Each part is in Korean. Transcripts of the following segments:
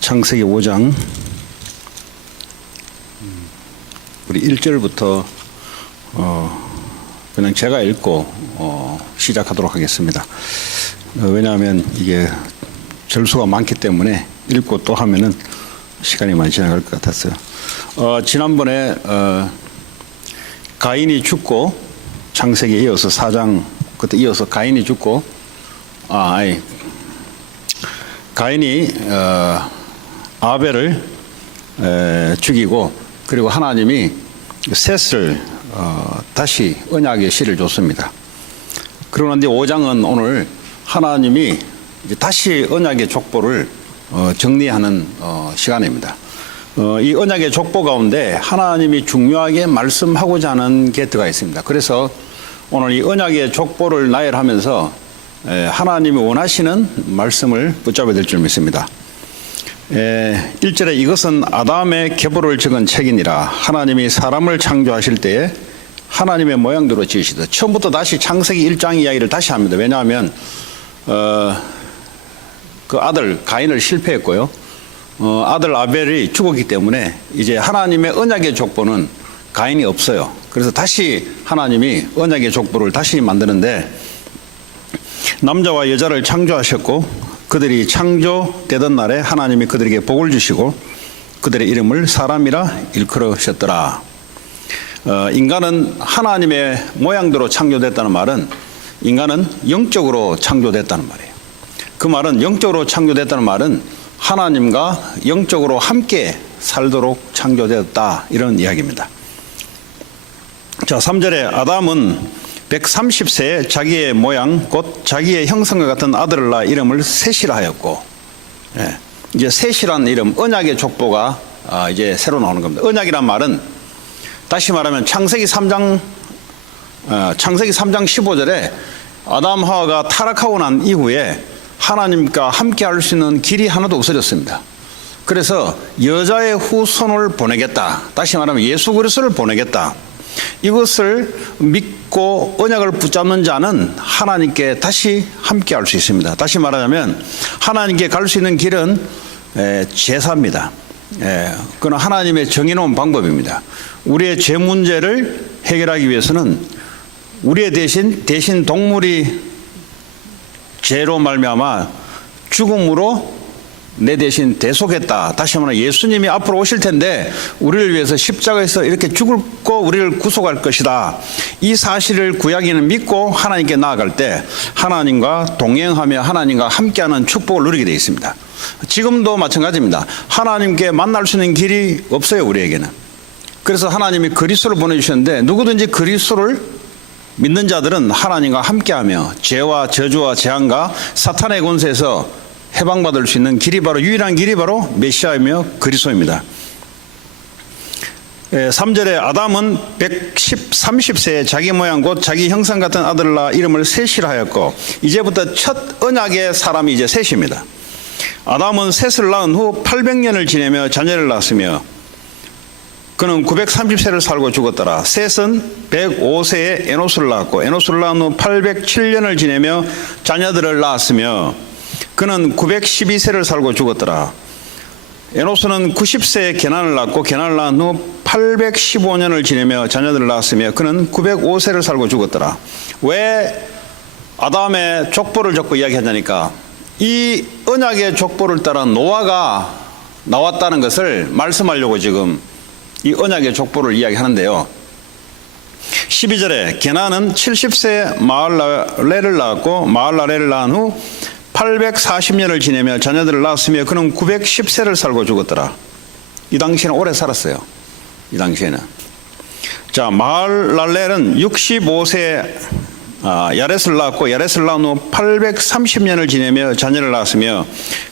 창세기 5장 우리 1절부터 그냥 제가 읽고 시작하도록 하겠습니다. 왜냐하면 이게 절수가 많기 때문에 읽고 또 하면은 시간이 많이 지나갈 것 같았어요. 지난번에 가인이 죽고 창세기에 이어서 4장 그때 이어서 가인이 죽고 가인이 아벨을 죽이고 그리고 하나님이 셋을 다시 언약의 씨를 줬습니다. 그러는데 5장은 오늘 하나님이 이제 다시 언약의 족보를 정리하는 시간입니다. 이 언약의 족보 가운데 하나님이 중요하게 말씀하고자 하는 게 들어가 있습니다. 그래서 오늘 이 언약의 족보를 나열하면서 하나님이 원하시는 말씀을 붙잡아야 될 줄 믿습니다. 1절에 이것은 아담의 계보를 적은 책이니라. 하나님이 사람을 창조하실 때에 하나님의 모양대로 지으시다. 처음부터 다시 창세기 1장 이야기를 다시 합니다. 왜냐하면 그 아들 가인을 실패했고요. 아들 아벨이 죽었기 때문에 이제 하나님의 언약의 족보는 가인이 없어요. 그래서 다시 하나님이 언약의 족보를 다시 만드는데 남자와 여자를 창조하셨고 그들이 창조되던 날에 하나님이 그들에게 복을 주시고 그들의 이름을 사람이라 일컬으셨더라. 인간은 하나님의 모양대로 창조됐다는 말은 인간은 영적으로 창조됐다는 말이에요. 그 말은 영적으로 창조됐다는 말은 하나님과 영적으로 함께 살도록 창조되었다 이런 이야기입니다. 자, 3절에 아담은 130세에 자기의 모양 곧 자기의 형상과 같은 아들을 낳아 이름을 셋이라 하였고, 이제 셋이라는 이름 언약의 족보가 이제 새로 나오는 겁니다. 언약이란 말은 다시 말하면 창세기 3장 15절에 아담 하와가 타락하고 난 이후에 하나님과 함께 할 수 있는 길이 하나도 없어졌습니다. 그래서 여자의 후손을 보내겠다. 다시 말하면 예수 그리스도를 보내겠다. 이것을 믿고 언약을 붙잡는 자는 하나님께 다시 함께 할 수 있습니다. 다시 말하자면 하나님께 갈 수 있는 길은 제사입니다. 그건 하나님의 정해놓은 방법입니다. 우리의 죄 문제를 해결하기 위해서는 우리의 대신 동물이 죄로 말미암아 죽음으로 내 대신 대속했다. 다시 말하면 예수님이 앞으로 오실 텐데 우리를 위해서 십자가에서 이렇게 죽고 우리를 구속할 것이다. 이 사실을 구약인은 믿고 하나님께 나아갈 때 하나님과 동행하며 하나님과 함께하는 축복을 누리게 되어 있습니다. 지금도 마찬가지입니다. 하나님께 만날 수 있는 길이 없어요, 우리에게는. 그래서 하나님이 그리스도를 보내주셨는데 누구든지 그리스도를 믿는 자들은 하나님과 함께하며 죄와 저주와 재앙과 사탄의 권세에서 해방받을 수 있는 길이 바로 유일한 길이 바로 메시아이며 그리스도입니다. 3절에 아담은 130세에 자기 모양 곧 자기 형상 같은 아들을 낳아 이름을 셋이라 하였고 이제부터 첫 언약의 사람이 이제 셋입니다. 아담은 셋을 낳은 후 800년을 지내며 자녀를 낳았으며 그는 930세를 살고 죽었더라. 셋은 105세에 에노스를 낳았고 에노스를 낳은 후 807년을 지내며 자녀들을 낳았으며 그는 912세를 살고 죽었더라. 에노스는 90세에 게난을 낳고 게난을 낳은 후 815년을 지내며 자녀들을 낳았으며 그는 905세를 살고 죽었더라. 왜 아담의 족보를 적고 이야기하냐니까 이 언약의 족보를 따라 노아가 나왔다는 것을 말씀하려고 지금 이 언약의 족보를 이야기하는데요. 12절에 게난은 70세에 마할랄레를 낳았고 마할랄레를 낳은 후 840년을 지내며 자녀들을 낳았으며 그는 910세를 살고 죽었더라. 이 당시에는 오래 살았어요. 이 당시에는. 자, 마할랄렐은 65세에 야렛을 낳았고 야렛을 낳은 후 830년을 지내며 자녀를 낳았으며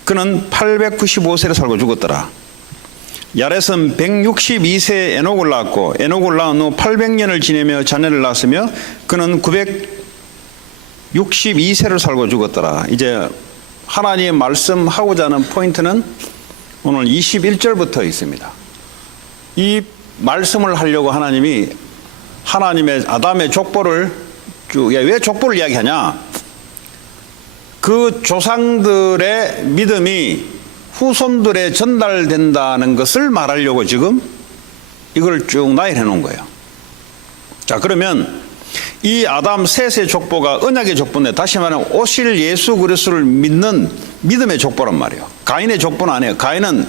그는 895세를 살고 죽었더라. 야렛은 162세에 에녹을 낳았고 에녹을 낳은 후 800년을 지내며 자녀를 낳았으며 그는 962세를 살고 죽었더라. 이제 하나님의 말씀하고자 하는 포인트는 오늘 21절부터 있습니다. 이 말씀을 하려고 하나님이 하나님의 아담의 족보를 왜 족보를 이야기하냐? 그 조상들의 믿음이 후손들에 전달된다는 것을 말하려고 지금 이걸 쭉 나열해 놓은 거예요. 자, 그러면 이 아담 셋의 족보가 언약의 족보인데, 다시 말하면 오실 예수 그리스도를 믿는 믿음의 족보란 말이에요. 가인의 족보는 아니에요. 가인은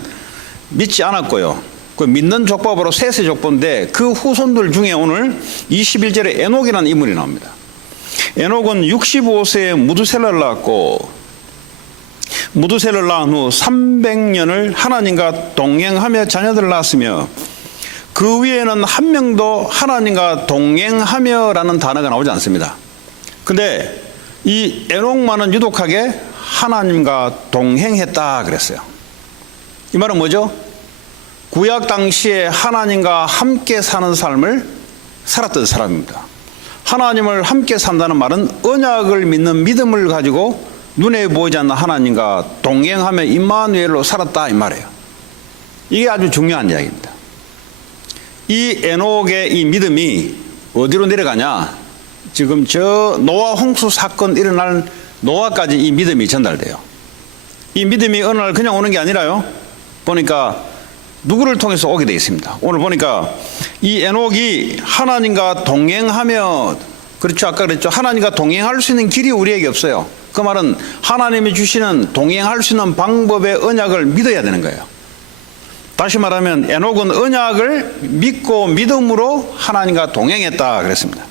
믿지 않았고요. 그 믿는 족보가 바로 셋의 족보인데, 그 후손들 중에 오늘 21절에 에녹이라는 인물이 나옵니다. 에녹은 65세에 무두셀라를 낳았고, 무두셀라를 낳은 후 300년을 하나님과 동행하며 자녀들을 낳았으며, 그 위에는 한 명도 하나님과 동행하며라는 단어가 나오지 않습니다. 근데 이 에녹만은 유독하게 하나님과 동행했다 그랬어요. 이 말은 뭐죠? 구약 당시에 하나님과 함께 사는 삶을 살았던 사람입니다. 하나님을 함께 산다는 말은 언약을 믿는 믿음을 가지고 눈에 보이지 않는 하나님과 동행하며 임마누엘로 살았다 이 말이에요. 이게 아주 중요한 이야기입니다. 이 에녹의 이 믿음이 어디로 내려가냐? 지금 저 노아 홍수 사건 일어날 노아까지 이 믿음이 전달돼요. 이 믿음이 어느 날 그냥 오는 게 아니라요, 보니까 누구를 통해서 오게 되어 있습니다. 오늘 보니까 이 에녹이 하나님과 동행하며, 그렇죠, 아까 그랬죠, 하나님과 동행할 수 있는 길이 우리에게 없어요. 그 말은 하나님이 주시는 동행할 수 있는 방법의 언약을 믿어야 되는 거예요. 다시 말하면 에녹은 언약을 믿고 믿음으로 하나님과 동행했다 그랬습니다.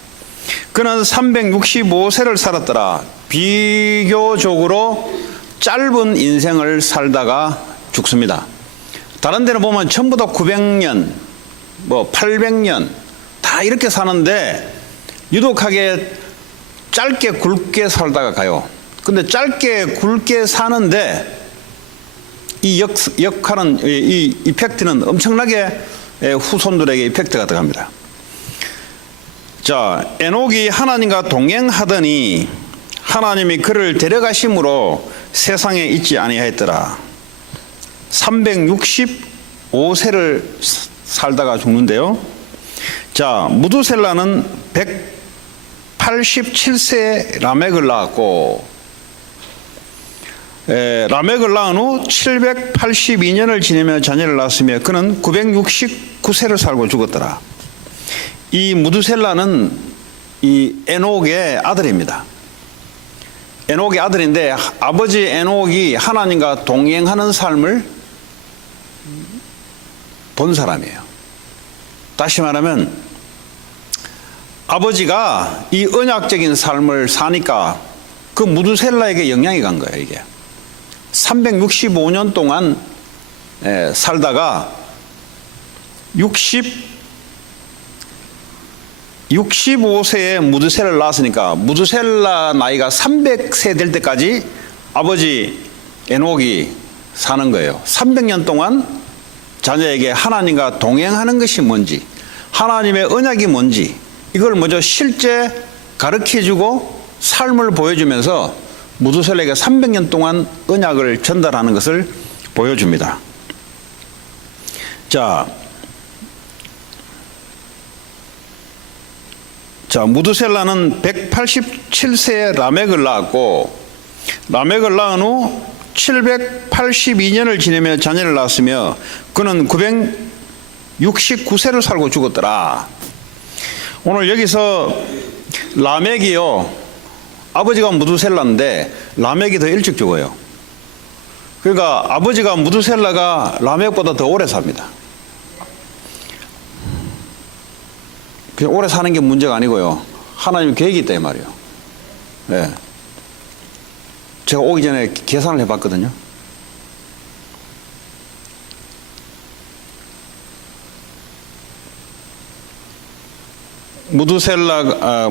그는 365세를 살았더라. 비교적으로 짧은 인생을 살다가 죽습니다. 다른 데는 보면 전부 다 900년, 800년 다 이렇게 사는데 유독하게 짧게 굵게 살다가 가요. 근데 짧게 굵게 사는데 이 역할은, 이 이펙트는 엄청나게 후손들에게 이펙트가 들어갑니다. 자, 에녹이 하나님과 동행하더니 하나님이 그를 데려가심으로 세상에 있지 아니하였더라. 365세를 살다가 죽는데요. 자, 무두셀라는 187세에 라멕을 낳았고, 라멕을 낳은 후 782년을 지내며 자녀를 낳았으며 그는 969세를 살고 죽었더라. 이 무두셀라는 이 에녹의 아들입니다. 에녹의 아들인데 아버지 에녹이 하나님과 동행하는 삶을 본 사람이에요. 다시 말하면 아버지가 이 언약적인 삶을 사니까 그 무두셀라에게 영향이 간 거예요. 이게 365년 동안 살다가 65세에 무두셀라를 낳았으니까 무두셀라 나이가 300세 될 때까지 아버지 에녹이 사는 거예요. 300년 동안 자녀에게 하나님과 동행하는 것이 뭔지, 하나님의 언약이 뭔지, 이걸 먼저 실제 가르쳐주고 삶을 보여주면서 무두셀라에게 300년 동안 언약을 전달하는 것을 보여줍니다. 자, 무두셀라는 187세에 라멕을 낳았고, 라멕을 낳은 후 782년을 지내며 자녀를 낳았으며 그는 969세를 살고 죽었더라. 오늘 여기서 라멕이요, 아버지가 무두셀라인데 라멕이 더 일찍 죽어요. 그러니까 아버지가 무두셀라가 라멕보다 더 오래 삽니다. 그냥 오래 사는 게 문제가 아니고요, 하나님 계획이 있다 이 말이에요. 네. 제가 오기 전에 계산을 해봤거든요. 무두셀라가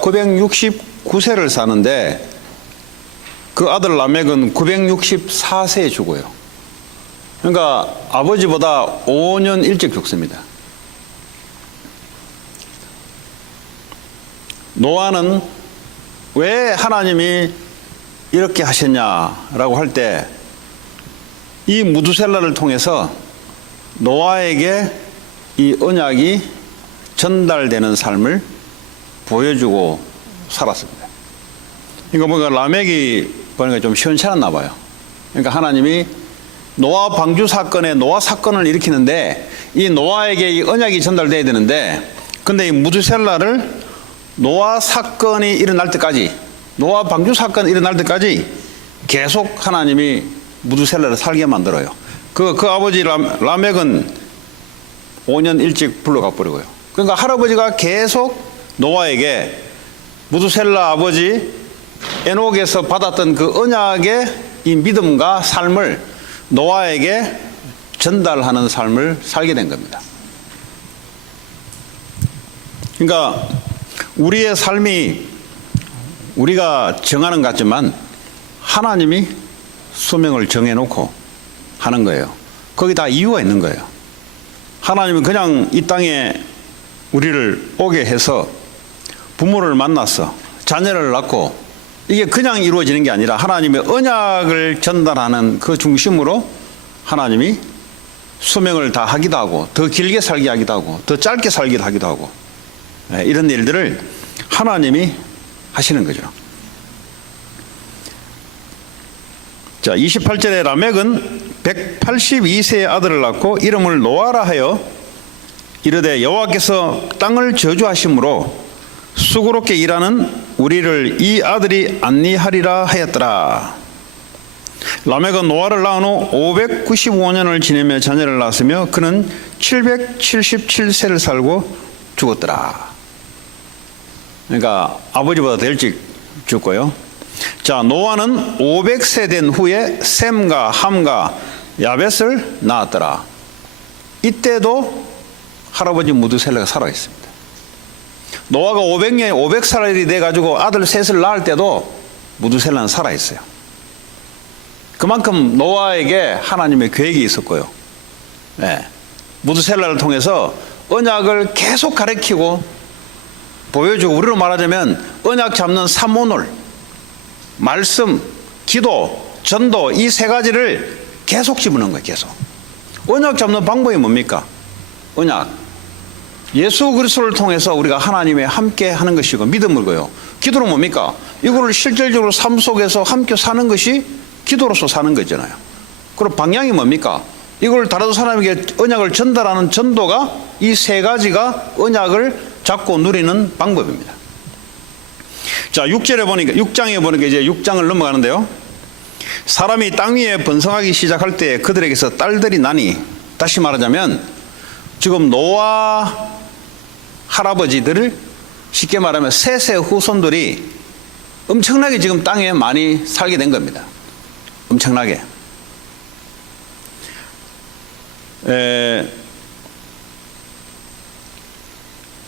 969세를 사는데 그 아들 라멕은 964세에 죽어요. 그러니까 아버지보다 5년 일찍 죽습니다. 노아는 왜 하나님이 이렇게 하셨냐라고 할 때 이 무두셀라를 통해서 노아에게 이 언약이 전달되는 삶을 보여주고 살았습니다. 그러니까 뭔가 라멕이 보니까 좀 시원찮았나 봐요. 그러니까 하나님이 노아 방주 사건에 노아 사건을 일으키는데 이 노아에게 이 언약이 전달돼야 되는데, 근데 이 무드셀라를 노아 사건이 일어날 때까지, 노아 방주 사건이 일어날 때까지 계속 하나님이 무드셀라를 살게 만들어요. 그 아버지 라멕은 5년 일찍 불러가 버리고요. 그러니까 할아버지가 계속 노아에게 무드셀라 아버지 에녹에서 받았던 그 언약의 이 믿음과 삶을 노아에게 전달하는 삶을 살게 된 겁니다. 그러니까 우리의 삶이 우리가 정하는 것 같지만 하나님이 수명을 정해놓고 하는 거예요. 거기 다 이유가 있는 거예요. 하나님은 그냥 이 땅에 우리를 오게 해서 부모를 만났어, 자녀를 낳고, 이게 그냥 이루어지는 게 아니라 하나님의 언약을 전달하는 그 중심으로 하나님이 수명을 다 하기도 하고, 더 길게 살게 하기도 하고, 더 짧게 살기도 하기도 하고, 이런 일들을 하나님이 하시는 거죠. 자, 28절에 라멕은 182세의 아들을 낳고 이름을 노아라 하여 이르되 여호와께서 땅을 저주하심으로 수고롭게 일하는 우리를 이 아들이 안니하리라 하였더라. 라멕은 노아를 낳은 후 595년을 지내며 자녀를 낳았으며 그는 777세를 살고 죽었더라. 그러니까 아버지보다 더 일찍 죽고요. 자, 노아는 500세 된 후에 셈과 함과 야벳을 낳았더라. 이때도 할아버지 무드셀라가 살아있습니다. 노아가 500살이 돼가지고 아들 셋을 낳을 때도 무드셀라는 살아있어요. 그만큼 노아에게 하나님의 계획이 있었고요. 무드셀라를 통해서 언약을 계속 가르치고 보여주고, 우리로 말하자면 언약 잡는 삼오놀, 말씀, 기도, 전도, 이 세 가지를 계속 집어넣은 거예요. 계속. 언약 잡는 방법이 뭡니까? 언약. 예수 그리스도를 통해서 우리가 하나님의 함께 하는 것이고 믿음이고요. 기도는 뭡니까? 이거를 실질적으로 삶 속에서 함께 사는 것이 기도로서 사는 거잖아요. 그리고 방향이 뭡니까? 이걸 다른 사람에게 언약을 전달하는 전도가 이 세 가지가 언약을 잡고 누리는 방법입니다. 자, 6절에 보니까, 6장에 보니까 이제 6장을 넘어가는데요. 사람이 땅 위에 번성하기 시작할 때 그들에게서 딸들이 나니, 다시 말하자면 지금 노아 할아버지들을, 쉽게 말하면 셋의 후손들이 엄청나게 지금 땅에 많이 살게 된 겁니다. 엄청나게.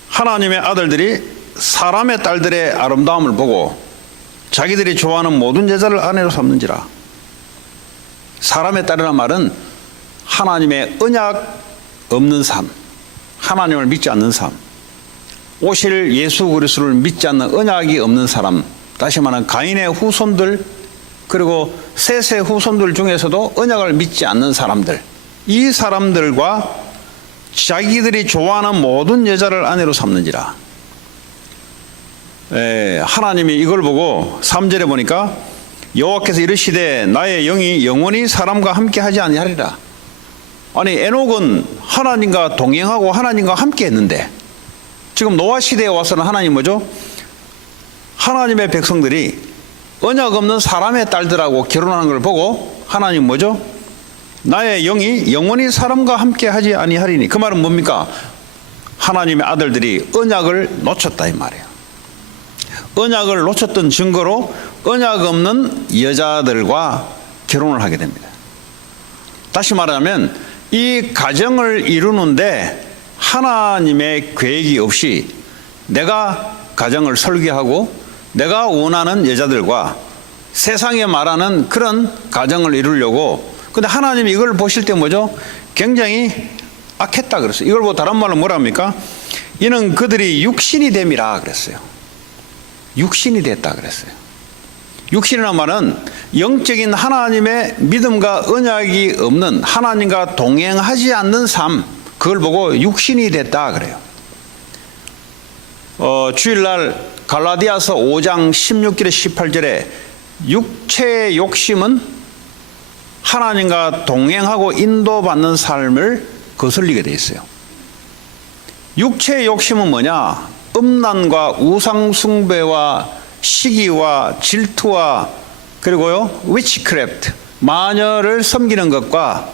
하나님의 아들들이 사람의 딸들의 아름다움을 보고 자기들이 좋아하는 모든 여자를 아내로 삼는지라. 사람의 딸이라는 말은 하나님의 언약 없는 삶, 하나님을 믿지 않는 삶, 오실 예수 그리스도를 믿지 않는 언약이 없는 사람, 다시 말하면 가인의 후손들, 그리고 셋의 후손들 중에서도 언약을 믿지 않는 사람들, 이 사람들과 자기들이 좋아하는 모든 여자를 아내로 삼는지라. 하나님이 이걸 보고 3절에 보니까 여호와께서 이르시되 나의 영이 영원히 사람과 함께 하지 아니하리라. 아니, 에녹은 하나님과 동행하고 하나님과 함께 했는데 지금 노아 시대에 와서는 하나님 뭐죠? 하나님의 백성들이 언약 없는 사람의 딸들하고 결혼하는 걸 보고 하나님 뭐죠? 나의 영이 영원히 사람과 함께 하지 아니하리니. 그 말은 뭡니까? 하나님의 아들들이 언약을 놓쳤다 이 말이에요. 언약을 놓쳤던 증거로 언약 없는 여자들과 결혼을 하게 됩니다. 다시 말하면 이 가정을 이루는데 하나님의 계획이 없이 내가 가정을 설계하고 내가 원하는 여자들과 세상에 말하는 그런 가정을 이루려고, 근데 하나님이 이걸 보실 때 뭐죠? 굉장히 악했다 그랬어요. 이걸 보고 다른 말로 뭐라 합니까? 이는 그들이 육신이 됨이라 그랬어요. 육신이 됐다 그랬어요. 육신이라는 말은 영적인 하나님의 믿음과 언약이 없는, 하나님과 동행하지 않는 삶, 그걸 보고 육신이 됐다 그래요. 주일날 갈라디아서 5장 16절에 18절에 육체의 욕심은 하나님과 동행하고 인도받는 삶을 거슬리게 돼 있어요. 육체의 욕심은 뭐냐? 음란과 우상숭배와 시기와 질투와 그리고요 위치크래프트, 마녀를 섬기는 것과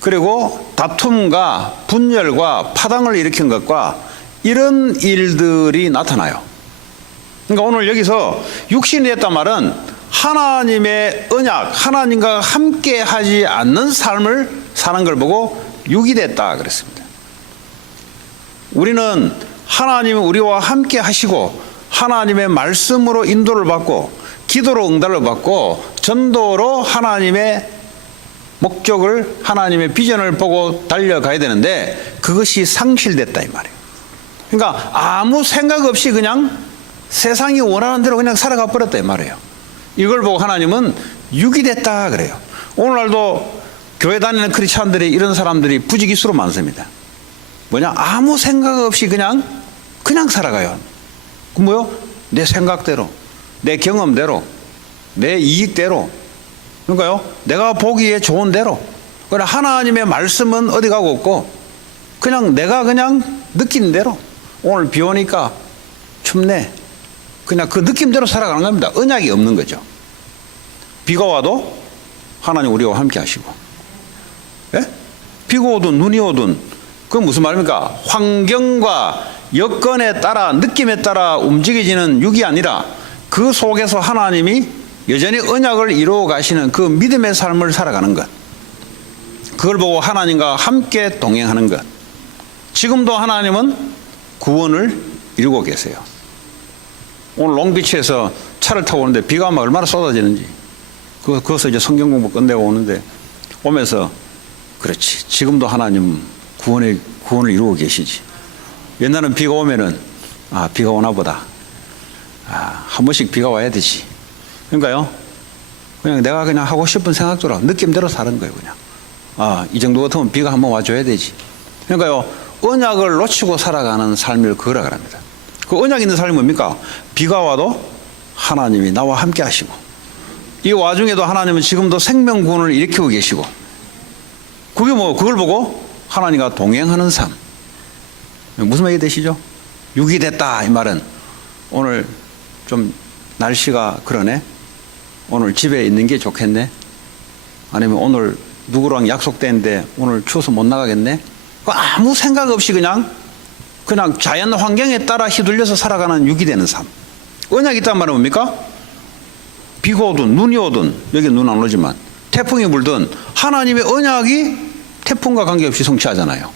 그리고 다툼과 분열과 파당을 일으킨 것과 이런 일들이 나타나요. 그러니까 오늘 여기서 육신이 됐단 말은 하나님의 언약, 하나님과 함께 하지 않는 삶을 사는 걸 보고 육이 됐다 그랬습니다. 우리는 하나님이 우리와 함께 하시고 하나님의 말씀으로 인도를 받고 기도로 응답을 받고 전도로 하나님의 목적을, 하나님의 비전을 보고 달려가야 되는데 그것이 상실됐다 이 말이에요. 그러니까 아무 생각 없이 그냥 세상이 원하는 대로 그냥 살아가 버렸다 이 말이에요. 이걸 보고 하나님은 육이 됐다 그래요. 오늘날도 교회 다니는 크리스찬들이 이런 사람들이 부지기수로 많습니다. 뭐냐? 아무 생각 없이 그냥 살아가요. 그 뭐요? 내 생각대로, 내 경험대로, 내 이익대로, 그러니까요 내가 보기에 좋은 대로. 그러나 하나님의 말씀은 어디 가고 없고 그냥 내가 그냥 느낀 대로. 오늘 비 오니까 춥네, 그냥 그 느낌대로 살아가는 겁니다. 언약이 없는 거죠. 비가 와도 하나님 우리와 함께 하시고, 예? 비가 오든 눈이 오든 그건 무슨 말입니까? 환경과 여건에 따라 느낌에 따라 움직여지는 육이 아니라 그 속에서 하나님이 여전히 언약을 이루어 가시는 그 믿음의 삶을 살아가는 것, 그걸 보고 하나님과 함께 동행하는 것. 지금도 하나님은 구원을 이루고 계세요. 오늘 롱비치에서 차를 타고 오는데 비가 막 얼마나 쏟아지는지, 그것을 이제 성경 공부 끝내고 오는데 오면서 그렇지, 지금도 하나님 구원을 이루고 계시지. 옛날엔 비가 오면은 비가 오나 보다, 한 번씩 비가 와야 되지. 그러니까요 그냥 내가 그냥 하고 싶은 생각대로 느낌대로 사는 거예요. 그냥 이 정도 같으면 비가 한번 와줘야 되지. 그러니까요 언약을 놓치고 살아가는 삶을 그거라 그럽니다. 그 언약 있는 삶이 뭡니까? 비가 와도 하나님이 나와 함께 하시고, 이 와중에도 하나님은 지금도 생명구원을 일으키고 계시고, 그게 그걸 보고 하나님과 동행하는 삶. 무슨 말이 되시죠? 육이 됐다 이 말은 오늘 좀 날씨가 그러네, 오늘 집에 있는 게 좋겠네, 아니면 오늘 누구랑 약속되는데 오늘 추워서 못 나가겠네. 아무 생각 없이 그냥 자연 환경에 따라 휘둘려서 살아가는 육이 되는 삶. 언약이 있단 말은 뭡니까? 비가 오든 눈이 오든, 여기 눈 안 오지만 태풍이 불든 하나님의 언약이 태풍과 관계없이 성취하잖아요.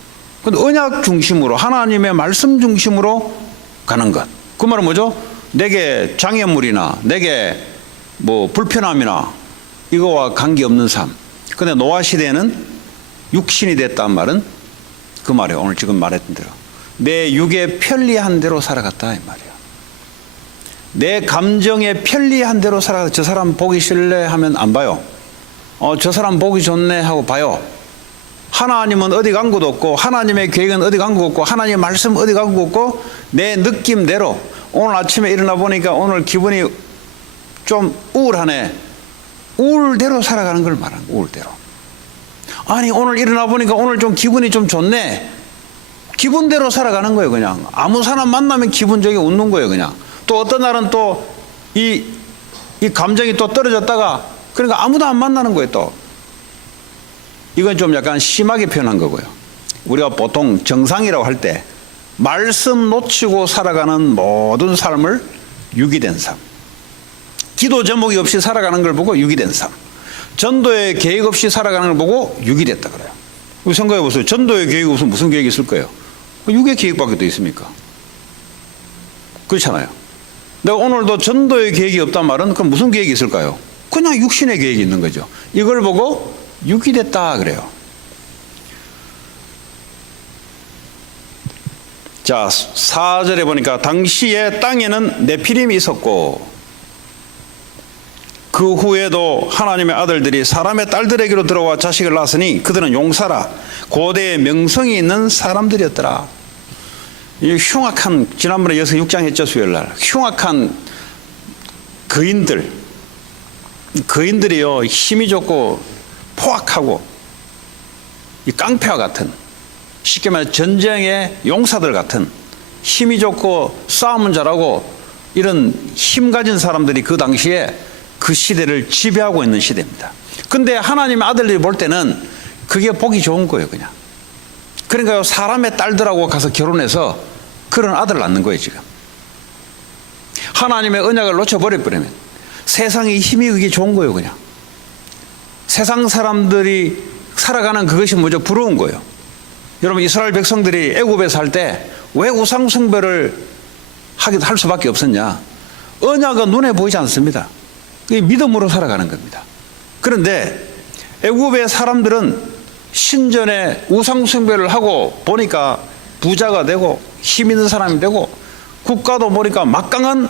근데 언약 중심으로 하나님의 말씀 중심으로 가는 것. 그 말은 뭐죠? 내게 장애물이나 내게 불편함이나 이거와 관계없는 삶. 근데 노아 시대에는 육신이 됐단 말은 그 말이에요. 오늘 지금 말했던 대로 내 육에 편리한 대로 살아갔다 이 말이에요. 내 감정에 편리한 대로 살아갔다. 저 사람 보기 싫네 하면 안 봐요. 저 사람 보기 좋네 하고 봐요. 하나님은 어디 간 것도 없고, 하나님의 계획은 어디 간 것 없고, 하나님의 말씀 어디 간 것 없고, 내 느낌대로. 오늘 아침에 일어나 보니까 오늘 기분이 좀 우울하네, 우울대로 살아가는 걸 말하는 거예요. 우울대로. 아니 오늘 일어나 보니까 오늘 좀 기분이 좀 좋네, 기분대로 살아가는 거예요. 그냥 아무 사람 만나면 기분 좋게 웃는 거예요. 그냥 또 어떤 날은 또 이 감정이 또 떨어졌다가 그러니까 아무도 안 만나는 거예요. 또 이건 좀 약간 심하게 표현한 거고요. 우리가 보통 정상이라고 할 때 말씀 놓치고 살아가는 모든 삶을 유기된 삶, 기도 제목이 없이 살아가는 걸 보고 유기된 삶, 전도의 계획 없이 살아가는 걸 보고 유기됐다 그래요. 생각해 보세요. 전도의 계획이 없으면 무슨 계획이 있을 거예요? 육의 계획밖에 더 있습니까? 그렇잖아요. 내가 오늘도 전도의 계획이 없단 말은 그럼 무슨 계획이 있을까요? 그냥 육신의 계획이 있는 거죠. 이걸 보고 육이 됐다 그래요. 자, 4절에 보니까 당시에 땅에는 네피림이 있었고 그 후에도 하나님의 아들들이 사람의 딸들에게로 들어와 자식을 낳았으니 그들은 용사라 고대의 명성이 있는 사람들이었더라. 이 흉악한, 지난번에 여기서 6장 했죠, 수요일날. 흉악한 거인들, 거인들이요, 힘이 좋고 포악하고 이 깡패와 같은, 쉽게 말해 전쟁의 용사들 같은, 힘이 좋고 싸움은 잘하고 이런 힘 가진 사람들이 그 당시에 그 시대를 지배하고 있는 시대입니다. 근데 하나님의 아들들이 볼 때는 그게 보기 좋은 거예요, 그냥. 그러니까 사람의 딸들하고 가서 결혼해서 그런 아들을 낳는 거예요, 지금. 하나님의 언약을 놓쳐버려버리면 세상의 힘이 그게 좋은 거예요, 그냥. 세상 사람들이 살아가는 그것이 뭐죠? 부러운 거예요. 여러분, 이스라엘 백성들이 애굽에 살 때 왜 우상 숭배를 할 수밖에 없었냐? 언약은 눈에 보이지 않습니다. 그게 믿음으로 살아가는 겁니다. 그런데 애굽의 사람들은 신전에 우상 숭배를 하고 보니까 부자가 되고 힘 있는 사람이 되고 국가도 보니까 막강한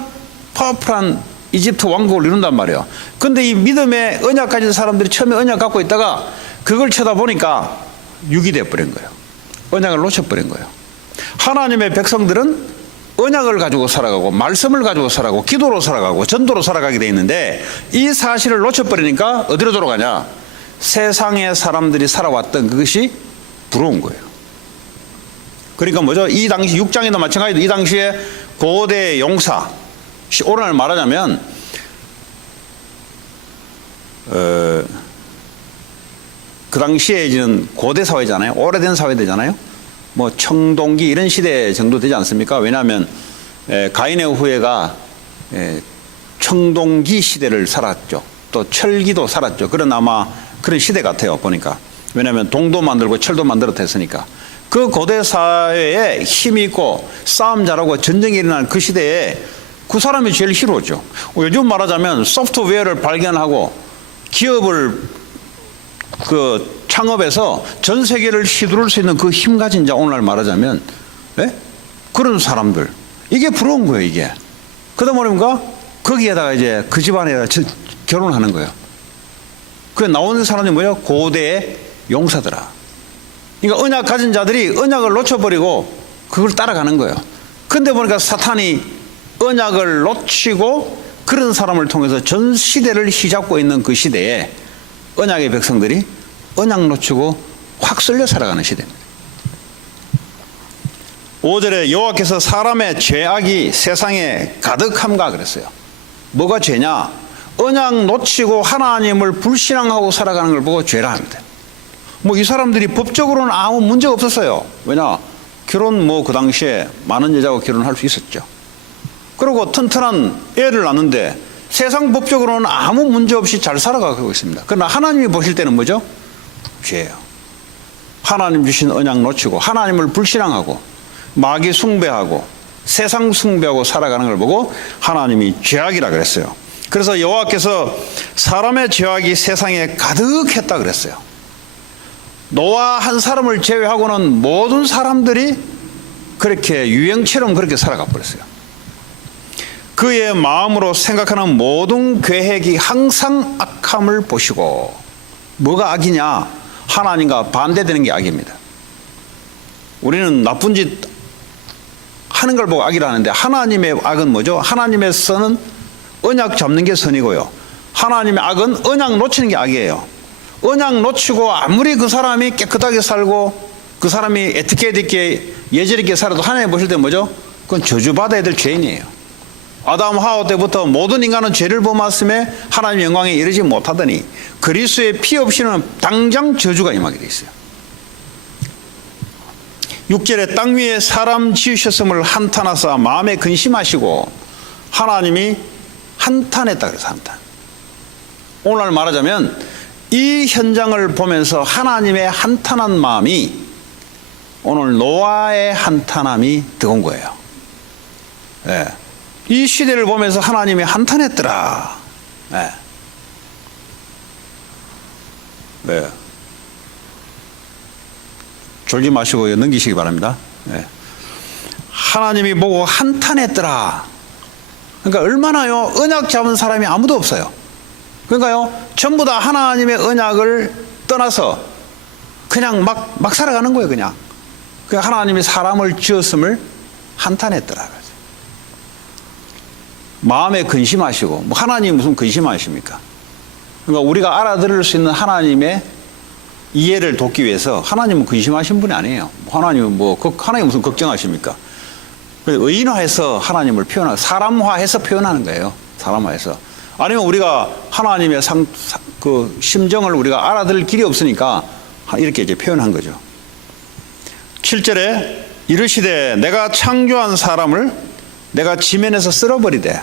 파워풀한 이집트 왕국을 이룬단 말이에요. 근데 이 믿음의 언약 가진 사람들이 처음에 언약 갖고 있다가 그걸 쳐다보니까 육이 돼버린 거예요. 언약을 놓쳐버린 거예요. 하나님의 백성들은 언약을 가지고 살아가고 말씀을 가지고 살아가고 기도로 살아가고 전도로 살아가게 돼 있는데 이 사실을 놓쳐버리니까 어디로 돌아가냐? 세상의 사람들이 살아왔던 그것이 부러운 거예요. 그러니까 뭐죠? 이 당시 6장에도 마찬가지로 이 당시에 고대 용사, 오늘날 말하자면 그 당시에 이제는 고대 사회잖아요. 오래된 사회되잖아요. 뭐 청동기 이런 시대 정도 되지 않습니까? 왜냐하면 가인의 후예가 청동기 시대를 살았죠. 또 철기도 살았죠. 그런 아마 그런 시대 같아요, 보니까. 왜냐하면 동도 만들고 철도 만들었다 했으니까. 그 고대 사회에 힘이 있고 싸움 잘하고 전쟁이 일어난 그 시대에 그 사람이 제일 히로죠. 요즘 말하자면 소프트웨어를 발견하고 기업을 창업해서 전 세계를 휘두를 수 있는 그 힘 가진 자, 오늘날 말하자면, 그런 사람들. 이게 부러운 거예요, 이게. 그러다 보니까 거기에다가 이제 그 집안에다 결혼하는 거예요. 그 나오는 사람이 뭐예요? 고대의 용사들아. 그러니까 언약 가진 자들이 언약을 놓쳐버리고 그걸 따라가는 거예요. 근데 보니까 사탄이 언약을 놓치고 그런 사람을 통해서 전 시대를 휘잡고 있는 그 시대에 언약의 백성들이 언약 놓치고 확 쏠려 살아가는 시대입니다. 5절에 여호와께서 사람의 죄악이 세상에 가득함가 그랬어요. 뭐가 죄냐? 언약 놓치고 하나님을 불신앙하고 살아가는 걸 보고 죄라 합니다. 뭐 이 사람들이 법적으로는 아무 문제 없었어요. 왜냐? 결혼 그 당시에 많은 여자하고 결혼할 수 있었죠. 그리고 튼튼한 애를 낳는데 세상 법적으로는 아무 문제 없이 잘 살아가고 있습니다. 그러나 하나님이 보실 때는 뭐죠? 죄예요. 하나님 주신 언약 놓치고 하나님을 불신앙하고 마귀 숭배하고 세상 숭배하고 살아가는 걸 보고 하나님이 죄악이라 그랬어요. 그래서 여호와께서 사람의 죄악이 세상에 가득했다 그랬어요. 노아 한 사람을 제외하고는 모든 사람들이 그렇게 유행처럼 그렇게 살아가 버렸어요. 그의 마음으로 생각하는 모든 계획이 항상 악함을 보시고, 뭐가 악이냐? 하나님과 반대되는 게 악입니다. 우리는 나쁜 짓 하는 걸 보고 악이라 하는데 하나님의 악은 뭐죠? 하나님의 선은 언약 잡는 게 선이고요. 하나님의 악은 언약 놓치는 게 악이에요. 언약 놓치고 아무리 그 사람이 깨끗하게 살고 그 사람이 에티켓 있게 예절 있게 살아도 하나님 보실 때 뭐죠? 그건 저주받아야 될 죄인이에요. 아담 하와 때부터 모든 인간은 죄를 범하였음에 하나님의 영광에 이르지 못하더니 그리스도의 피 없이는 당장 저주가 임하게 돼 있어요. 6절에 땅 위에 사람 지으셨음을 한탄하사 마음에 근심하시고, 하나님이 한탄했다 그래서 한탄. 오늘 말하자면 이 현장을 보면서 하나님의 한탄한 마음이 오늘 노아의 한탄함이 들어온 거예요. 이 시대를 보면서 하나님이 한탄했더라. 졸지 마시고 넘기시기 바랍니다. 하나님이 보고 한탄했더라. 그러니까 얼마나요? 언약 잡은 사람이 아무도 없어요. 그러니까요, 전부 다 하나님의 언약을 떠나서 그냥 막 살아가는 거예요, 그냥. 하나님이 사람을 지었음을 한탄했더라. 마음에 근심하시고, 하나님 무슨 근심하십니까? 그러니까 우리가 알아들을 수 있는 하나님의 이해를 돕기 위해서, 하나님은 근심하신 분이 아니에요. 하나님은 하나님 무슨 걱정하십니까? 의인화해서 하나님을 사람화해서 표현하는 거예요. 사람화해서. 아니면 우리가 하나님의 그 심정을 우리가 알아들을 길이 없으니까 이렇게 이제 표현한 거죠. 7절에 이르시되 내가 창조한 사람을 내가 지면에서 쓸어버리되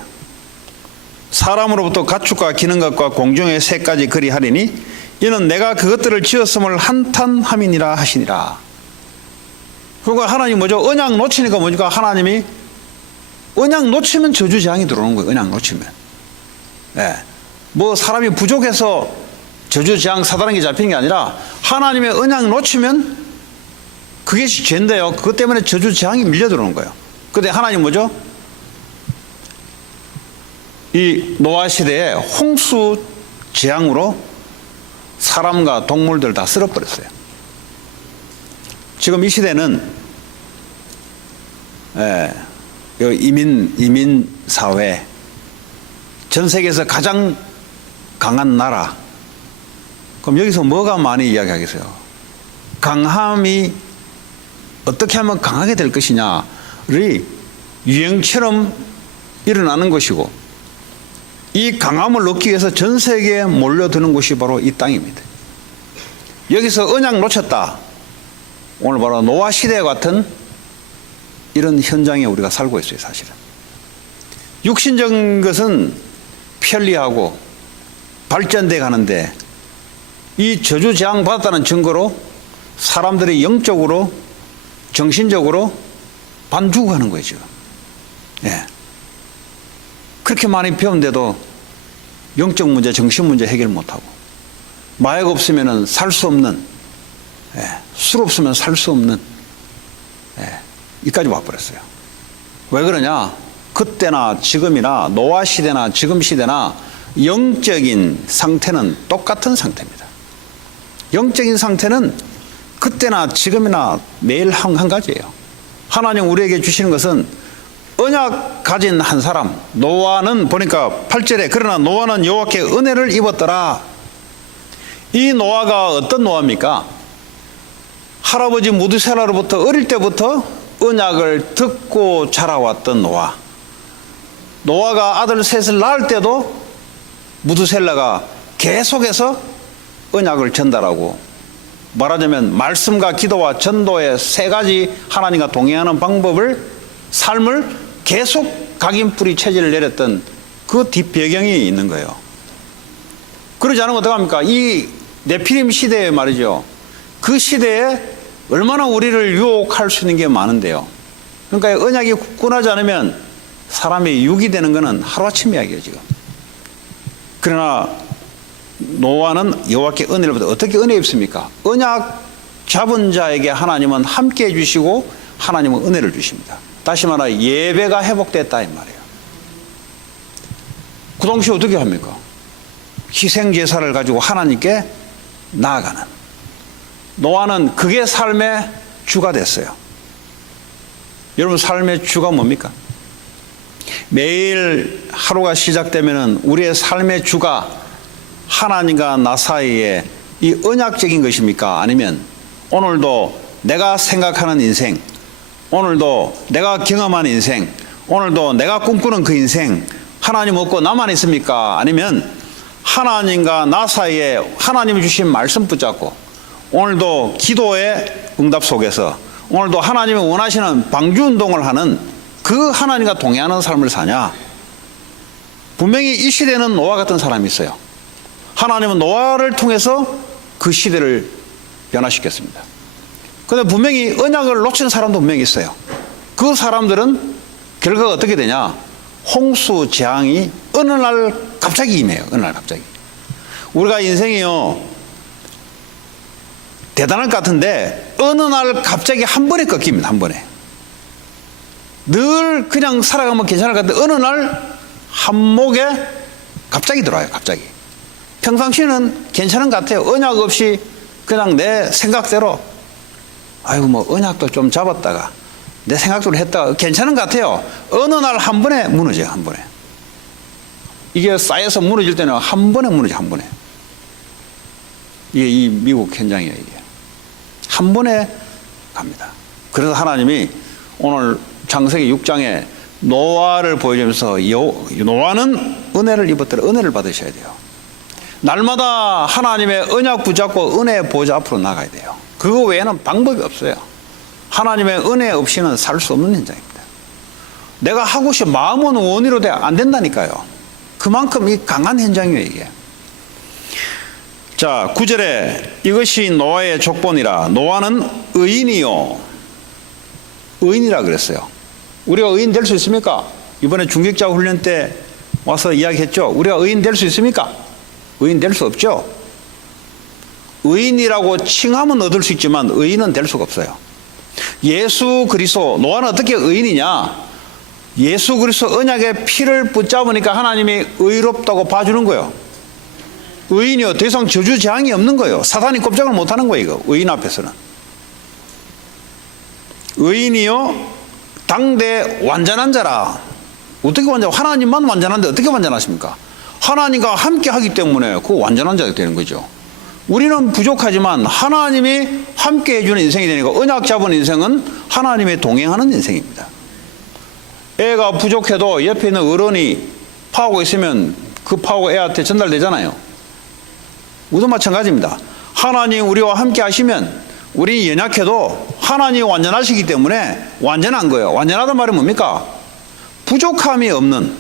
사람으로부터 가축과 기는 것과 공중의 새까지 그리하리니 이는 내가 그것들을 지었음을 한탄함이니라 하시니라. 그러니까 하나님 뭐죠? 언약 놓치니까 뭐니까 하나님이 언약 놓치면 저주재앙이 들어오는 거예요. 언약 놓치면. 예. 사람이 부족해서 저주재앙 사단에게 잡히는 게 아니라 하나님의 언약 놓치면 그게 죄인데요. 그것 때문에 저주재앙이 밀려 들어오는 거예요. 그런데 하나님 뭐죠? 이 노아 시대에 홍수 재앙으로 사람과 동물들 다 쓸어버렸어요. 지금 이 시대는 이민 사회, 전 세계에서 가장 강한 나라. 그럼 여기서 뭐가 많이 이야기하겠어요? 강함이 어떻게 하면 강하게 될 것이냐를 유행처럼 일어나는 것이고, 이 강함을 얻기 위해서 전 세계에 몰려드는 곳이 바로 이 땅입니다. 여기서 언약 놓쳤다. 오늘 바로 노아 시대 같은 이런 현장에 우리가 살고 있어요. 사실은 육신적인 것은 편리하고 발전돼 가는데 이 저주재앙 받았다는 증거로 사람들이 영적으로 정신적으로 반죽하는 거예요. 지금. 예. 그렇게 많이 배운데도 영적 문제, 정신 문제 해결 못하고, 마약 없으면 살 수 없는, 술 없으면 살 수 없는, 이까지 와버렸어요. 왜 그러냐? 그때나 지금이나 노아 시대나 지금 시대나 영적인 상태는 똑같은 상태입니다. 영적인 상태는 그때나 지금이나 매일 한 가지예요. 하나님 우리에게 주시는 것은 언약 가진 한 사람, 노아는 보니까 8절에 그러나 노아는 여호와께 은혜를 입었더라. 이 노아가 어떤 노아입니까? 할아버지 무드셀라로부터 어릴 때부터 언약을 듣고 자라왔던 노아. 노아가 아들 셋을 낳을 때도 무드셀라가 계속해서 언약을 전달하고, 말하자면 말씀과 기도와 전도의 세 가지 하나님과 동행하는 삶을 계속 각인뿌리 체질을 내렸던 그 뒷배경이 있는 거예요. 그러지 않으면 어떡합니까? 이 네피림 시대에 말이죠. 그 시대에 얼마나 우리를 유혹할 수 있는 게 많은데요. 그러니까 언약이 굳건하지 않으면 사람이 육이 되는 것은 하루아침 이야기예요, 지금. 그러나 노아는 여호와께 은혜를 받아. 어떻게 은혜 입습니까? 언약 잡은 자에게 하나님은 함께 해주시고 하나님은 은혜를 주십니다. 다시 말하여 예배가 회복됐다 이 말이에요. 그 동시에 어떻게 합니까? 희생제사를 가지고 하나님께 나아가는, 노아는 그게 삶의 주가 됐어요. 여러분, 삶의 주가 뭡니까? 매일 하루가 시작되면 우리의 삶의 주가 하나님과 나 사이에 이 언약적인 것입니까? 아니면 오늘도 내가 생각하는 인생, 오늘도 내가 경험한 인생, 오늘도 내가 꿈꾸는 그 인생, 하나님 없고 나만 있습니까? 아니면 하나님과 나 사이에 하나님이 주신 말씀 붙잡고 오늘도 기도의 응답 속에서 오늘도 하나님이 원하시는 방주운동을 하는 그 하나님과 동행하는 삶을 사냐? 분명히 이 시대는 노아 같은 사람이 있어요. 하나님은 노아를 통해서 그 시대를 변화시켰습니다. 그런데 분명히 언약을 놓친 사람도 분명히 있어요. 그 사람들은 결과가 어떻게 되냐? 홍수 재앙이 어느 날 갑자기 임해요. 어느 날 갑자기. 우리가 인생이요 대단할 것 같은데 어느 날 갑자기 한 번에 꺾입니다. 한 번에. 늘 그냥 살아가면 괜찮을 것 같은데 어느 날 한목에 갑자기 들어와요. 갑자기. 평상시에는 괜찮은 것 같아요. 언약 없이 그냥 내 생각대로 아이고 뭐 언약도 좀 잡았다가 내 생각대로 했다가 괜찮은 것 같아요. 어느 날 한 번에 무너져요. 한 번에. 이게 쌓여서 무너질 때는 한 번에 무너져요. 한 번에. 이게 이 미국 현장이에요. 이게 한 번에 갑니다. 그래서 하나님이 오늘 창세기 6장에 노아를 보여주면서 노아는 은혜를 입었더라. 은혜를 받으셔야 돼요. 날마다 하나님의 언약 붙잡고 은혜 보좌 앞으로 나가야 돼요. 그거 외에는 방법이 없어요. 하나님의 은혜 없이는 살 수 없는 현장입니다. 내가 하고 싶은 마음은 원의로 안 된다니까요. 그만큼 이 강한 현장이에요, 이게. 자, 9절에 이것이 노아의 족본이라. 노아는 의인이요. 의인이라 그랬어요. 우리가 의인 될 수 있습니까? 이번에 중직자 훈련 때 와서 이야기했죠. 우리가 의인 될 수 있습니까? 의인 될 수 없죠. 의인이라고 칭함은 얻을 수 있지만 의인은 될 수가 없어요. 예수 그리스도, 노아는 어떻게 의인이냐? 예수 그리스도 언약의 피를 붙잡으니까 하나님이 의롭다고 봐주는 거예요. 의인이요, 더 이상 저주 재앙이 없는 거예요. 사단이 꼼짝을 못하는 거예요, 이거. 의인 앞에서는. 의인이요 당대 완전한 자라. 어떻게 하나님만 완전한데 어떻게 완전하십니까? 하나님과 함께 하기 때문에 그 완전한 자가 되는 거죠. 우리는 부족하지만 하나님이 함께 해주는 인생이 되니까 언약 잡은 인생은 하나님의 동행하는 인생입니다. 애가 부족해도 옆에 있는 어른이 파하고 있으면 그 파하고 애한테 전달되잖아요. 우리도 마찬가지입니다. 하나님 우리와 함께 하시면 우리 연약해도 하나님이 완전하시기 때문에 완전한 거예요. 완전하단 말이 뭡니까? 부족함이 없는.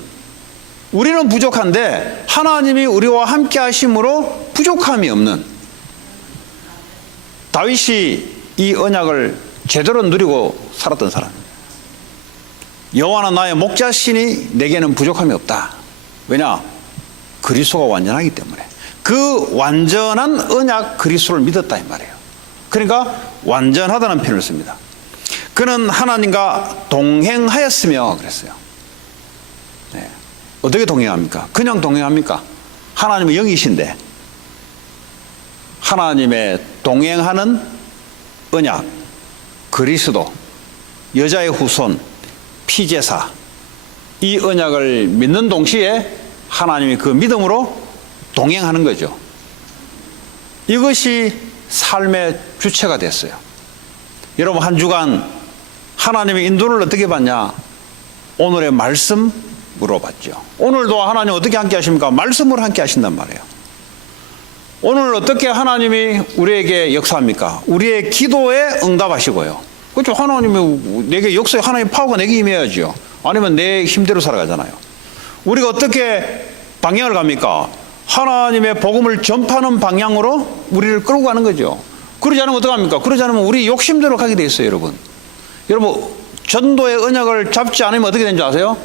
우리는 부족한데 하나님이 우리와 함께 하심으로 부족함이 없는. 다윗이 이 언약을 제대로 누리고 살았던 사람입니다. 여호와는 나의 목자시니 내게는 부족함이 없다. 왜냐? 그리스도가 완전하기 때문에. 그 완전한 언약 그리스도를 믿었다 이 말이에요. 그러니까 완전하다는 표현을 씁니다. 그는 하나님과 동행하였으며 그랬어요. 네. 어떻게 동행합니까? 그냥 동행합니까? 하나님은 영이신데 하나님의 동행하는 언약 그리스도, 여자의 후손, 피제사, 이 언약을 믿는 동시에 하나님이 그 믿음으로 동행하는 거죠. 이것이 삶의 주체가 됐어요. 여러분 한 주간 하나님의 인도를 어떻게 받냐? 오늘의 말씀으로 받죠. 오늘도 하나님 어떻게 함께 하십니까? 말씀으로 함께 하신단 말이에요. 오늘 어떻게 하나님이 우리에게 역사합니까? 우리의 기도에 응답하시고요. 그렇죠. 하나님이 내게 역사에 하나님 파워가 내게 임해야죠. 아니면 내 힘대로 살아가잖아요. 우리가 어떻게 방향을 갑니까? 하나님의 복음을 전파하는 방향으로 우리를 끌고 가는 거죠. 그러지 않으면 어떡합니까? 그러지 않으면 우리 욕심대로 가게 돼 있어요, 여러분. 여러분, 전도의 언약을 잡지 않으면 어떻게 되는지 아세요?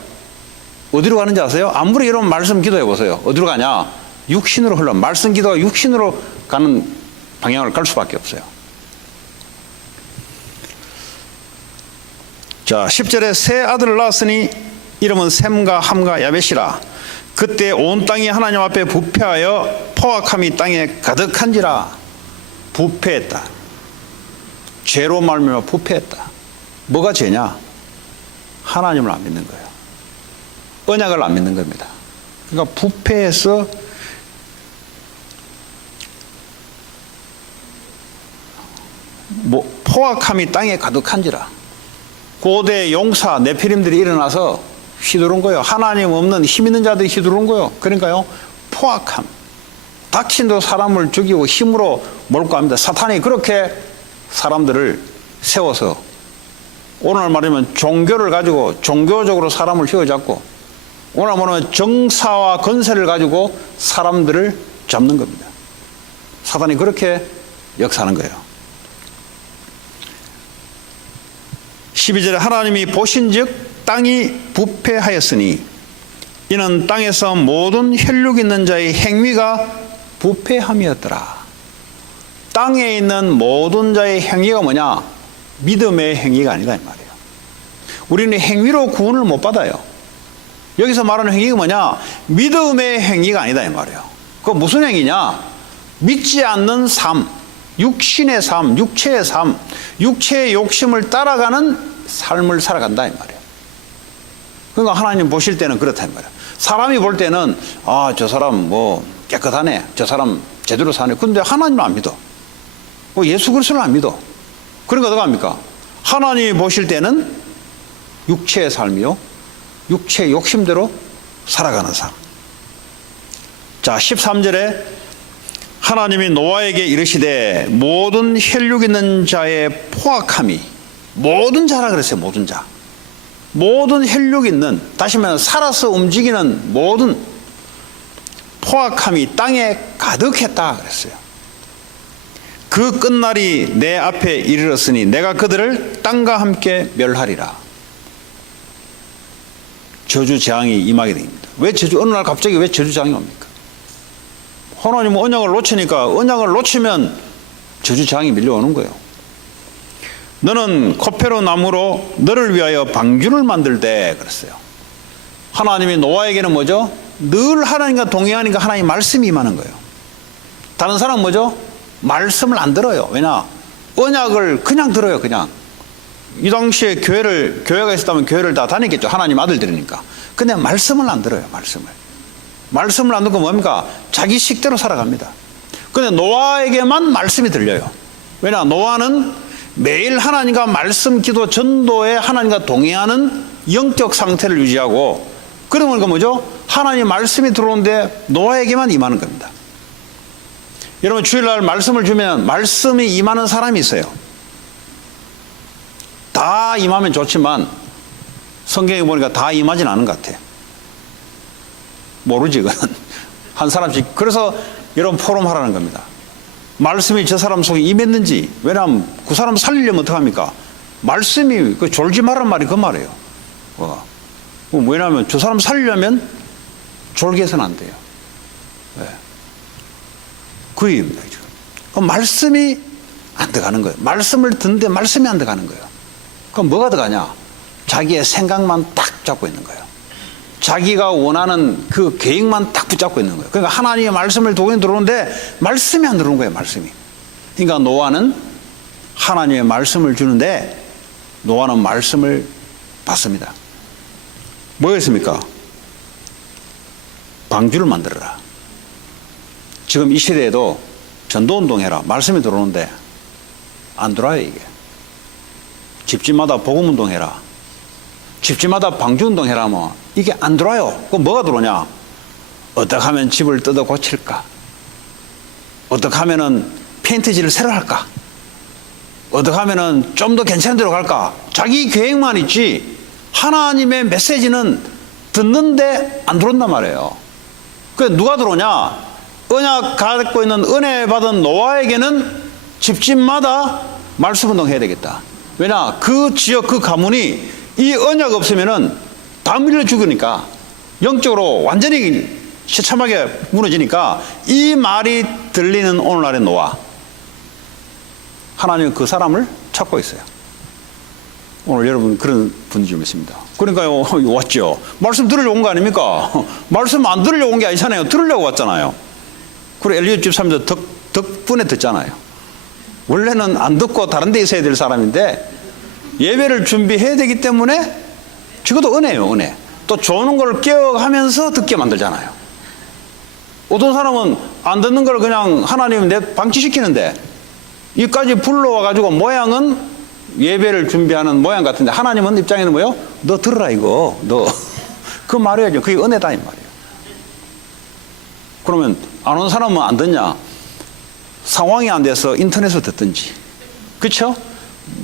어디로 가는지 아세요? 아무리 여러분 말씀 기도해 보세요. 어디로 가냐? 육신으로 흘러. 말씀 기도가 육신으로 가는 방향을 갈 수밖에 없어요. 자, 10절에 새 아들을 낳았으니 이름은 셈과 함과 야벳이라. 그때 온 땅이 하나님 앞에 부패하여 포악함이 땅에 가득한지라. 부패했다. 죄로 말미암아 부패했다. 뭐가 죄냐? 하나님을 안 믿는 거예요. 언약을 안 믿는 겁니다. 그러니까 부패해서 포악함이 땅에 가득한지라. 고대 용사 네피림들이 일어나서 휘두른 거예요. 하나님 없는 힘 있는 자들이 휘두른 거예요. 그러니까요, 포악함. 닥친도 사람을 죽이고 힘으로 몰고 합니다. 사탄이 그렇게 사람들을 세워서 오늘 말하면 종교를 가지고 종교적으로 사람을 휘어잡고 오늘 말하면 정사와 건세를 가지고 사람들을 잡는 겁니다. 사탄이 그렇게 역사하는 거예요. 12절에 하나님이 보신즉 땅이 부패하였으니 이는 땅에서 모든 혈육 있는 자의 행위가 부패함이었더라. 땅에 있는 모든 자의 행위가 뭐냐? 믿음의 행위가 아니다 이 말이에요. 우리는 행위로 구원을 못 받아요. 여기서 말하는 행위가 뭐냐? 믿음의 행위가 아니다 이 말이에요. 그거 무슨 행위냐? 믿지 않는 삶, 육신의 삶, 육체의 삶, 육체의 욕심을 따라가는 삶을 살아간다 이 말이에요. 그러니까 하나님 보실 때는 그렇다 이 말이에요. 사람이 볼 때는 저 사람 뭐 깨끗하네, 저 사람 제대로 사네. 근데 하나님을 안 믿어. 예수 그리스도를 안 믿어. 그러니까 어떻게 합니까? 하나님이 보실 때는 육체의 삶이요, 육체의 욕심대로 살아가는 삶. 자, 13절에 하나님이 노아에게 이르시되 모든 혈육 있는 자의 포악함이, 모든 자라 그랬어요. 모든 자, 모든 혈육 있는, 다시 말하면 살아서 움직이는 모든 포악함이 땅에 가득했다 그랬어요. 그 끝날이 내 앞에 이르렀으니 내가 그들을 땅과 함께 멸하리라. 저주 재앙이 임하게 됩니다. 왜 어느 날 갑자기 왜 저주 재앙이 옵니까? 하나님은 언약을 놓치니까, 언약을 놓치면 저주 재앙이 밀려오는 거예요. 너는 코페로 나무로 너를 위하여 방주를 만들되 그랬어요. 하나님이 노아에게는 뭐죠? 늘 하나님과 동행하니까 하나님 말씀이 임하는 거예요. 다른 사람은 뭐죠? 말씀을 안 들어요. 왜냐? 언약을 그냥 들어요. 그냥. 이 당시에 교회가 있었다면 교회를 다 다녔겠죠. 하나님 아들들이니까. 근데 말씀을 안 들어요. 말씀을 안 듣고 뭡니까? 자기 식대로 살아갑니다. 근데 노아에게만 말씀이 들려요. 왜냐? 노아는 매일 하나님과 말씀, 기도, 전도에 하나님과 동행하는 영적 상태를 유지하고, 그러면 그 뭐죠? 하나님 말씀이 들어오는데 노아에게만 임하는 겁니다. 여러분, 주일날 말씀을 주면 말씀이 임하는 사람이 있어요. 다 임하면 좋지만 성경에 보니까 다 임하진 않은 것 같아. 모르지, 그건. 한 사람씩. 그래서 여러분, 포럼 하라는 겁니다. 말씀이 저 사람 속에 임했는지. 왜냐하면 그 사람 살리려면 어떡합니까? 말씀이, 그 졸지 말란 말이 그 말이에요. 왜냐하면 저 사람 살리려면 졸게 해서는 안 돼요. 네. 그 얘기입니다. 그럼 말씀이 안 들어가는 거예요. 말씀을 듣는데 말씀이 안 들어가는 거예요. 그럼 뭐가 들어가냐? 자기의 생각만 딱 잡고 있는 거예요. 자기가 원하는 그 계획만 딱 붙잡고 있는 거예요. 그러니까 하나님의 말씀을 도전에 들어오는데 말씀이 안 들어오는 거예요. 말씀이. 그러니까 노아는 하나님의 말씀을 주는데 노아는 말씀을 받습니다. 뭐였습니까? 방주를 만들어라. 지금 이 시대에도 전도운동해라. 말씀이 들어오는데 안 들어와요. 이게. 집집마다 복음운동해라. 집집마다 방주운동해라. 뭐 이게 안 들어와요. 그럼 뭐가 들어오냐? 어떻게 하면 집을 뜯어 고칠까? 어떻게 하면은 페인트질을 새로 할까? 어떻게 하면은 좀 더 괜찮은 데로 갈까? 자기 계획만 있지 하나님의 메시지는 듣는데 안 들어온단 말이에요. 그래, 누가 들어오냐? 언약 갖고 있는 은혜 받은 노아에게는 집집마다 말씀운동 해야 되겠다. 왜냐? 그 지역, 그 가문이 이 언약 없으면은 다 밀려 죽으니까, 영적으로 완전히 처참하게 무너지니까 이 말이 들리는 오늘날의 노아. 하나님은 그 사람을 찾고 있어요. 오늘 여러분 그런 분이 좀 있습니다. 그러니까요, 왔죠. 말씀 들으려고 온 거 아닙니까? 말씀 안 들으려고 온 게 아니잖아요. 들으려고 왔잖아요. 그리고 엘리엇 집사님도 덕분에 듣잖아요. 원래는 안 듣고 다른 데 있어야 될 사람인데 예배를 준비해야 되기 때문에, 적어도 은혜예요. 은혜. 또 좋은 걸 깨어가면서 듣게 만들잖아요. 어떤 사람은 안 듣는 걸 그냥 하나님 내 방치시키는데, 이까지 불러와 가지고 모양은 예배를 준비하는 모양 같은데 하나님은 입장에는 뭐예요? 너 들으라 이거. 너 그 말해야죠. 그게 은혜다 이 말이에요. 그러면 안 온 사람은 안 듣냐? 상황이 안 돼서 인터넷으로 듣든지. 그렇죠?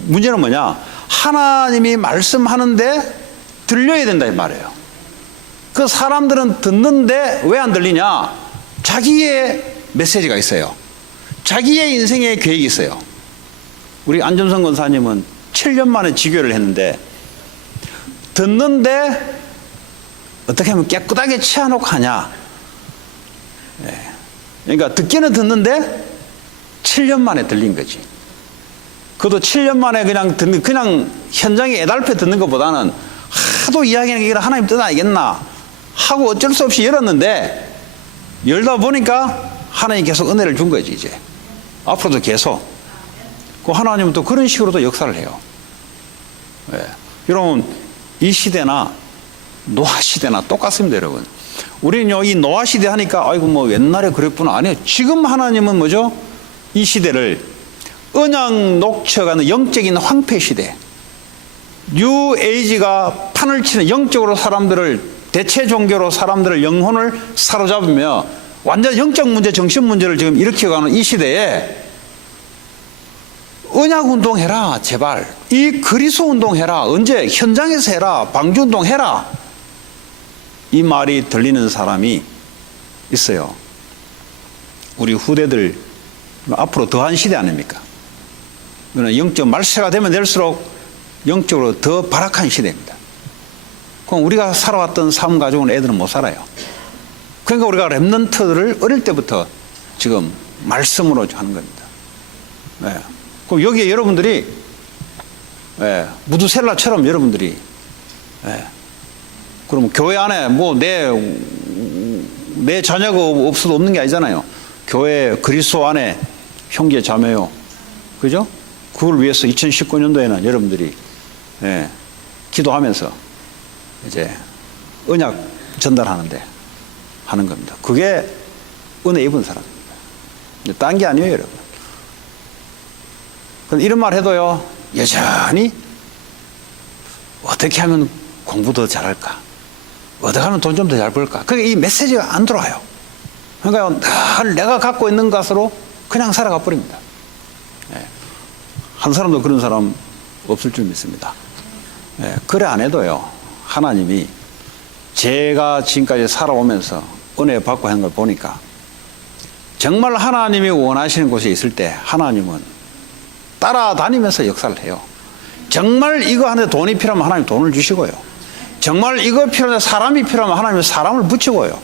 문제는 뭐냐? 하나님이 말씀하는데 들려야 된다 이 말이에요. 그 사람들은 듣는데 왜 안 들리냐? 자기의 메시지가 있어요. 자기의 인생의 계획이 있어요. 우리 안전성 권사님은 7년 만에 지교를 했는데, 듣는데 어떻게 하면 깨끗하게 치워놓고 하냐? 그러니까 듣기는 듣는데 7년 만에 들린 거지. 그것도 7년 만에 그냥 현장에 애달패 듣는 것보다는 하도 이야기하는 게 하나님 뜻 아니겠나 하고 어쩔 수 없이 열었는데, 열다 보니까 하나님 계속 은혜를 준 거지. 이제 앞으로도 계속 그 하나님은 또 그런 식으로도 역사를 해요. 여러분, 이 시대나 노아 시대나 똑같습니다, 여러분. 우리는요, 이 노아 시대 하니까, 아이고, 뭐, 옛날에 그랬구나. 아니요. 지금 하나님은 뭐죠? 이 시대를 언약 녹쳐가는 영적인 황폐 시대, 뉴 에이지가 판을 치는 영적으로 사람들을, 대체 종교로 사람들의 영혼을 사로잡으며 완전 영적 문제, 정신 문제를 지금 일으켜가는 이 시대에 언약 운동해라, 제발. 이 그리스도 운동해라. 언제? 현장에서 해라. 방주 운동해라. 이 말이 들리는 사람이 있어요. 우리 후대들 앞으로 더한 시대 아닙니까? 이거는 영적 말세가 되면 될수록 영적으로 더 발악한 시대입니다. 그럼 우리가 살아왔던 삶 가지고는 애들은 못 살아요. 그러니까 우리가 렘넌트들을 어릴 때부터 지금 말씀으로 하는 겁니다. 네. 그럼 여기에 여러분들이, 네, 무두셀라처럼 여러분들이, 네, 그럼 교회 안에 뭐 내 자녀가 없어도 없는 게 아니잖아요. 교회 그리스도 안에 형제 자매요. 그죠? 그걸 위해서 2019년도에는 여러분들이, 예, 기도하면서 이제 언약 전달하는데 하는 겁니다. 그게 은혜 입은 사람입니다. 딴 게 아니에요, 여러분. 그런데 이런 말 해도요, 여전히 어떻게 하면 공부 더 잘할까? 어떻게 하면 돈 좀 더 잘 벌까? 그게 이 메시지가 안 들어와요. 그러니까 늘 내가 갖고 있는 것으로 그냥 살아가 버립니다. 예. 한 사람도 그런 사람 없을 줄 믿습니다. 예. 그래 안 해도요, 하나님이 제가 지금까지 살아오면서 은혜 받고 하는 걸 보니까 정말 하나님이 원하시는 곳에 있을 때 하나님은 따라다니면서 역사를 해요. 정말 이거 하는데 돈이 필요하면 하나님 돈을 주시고요. 정말 이거 필요한데 사람이 필요하면 하나님은 사람을 붙이고요.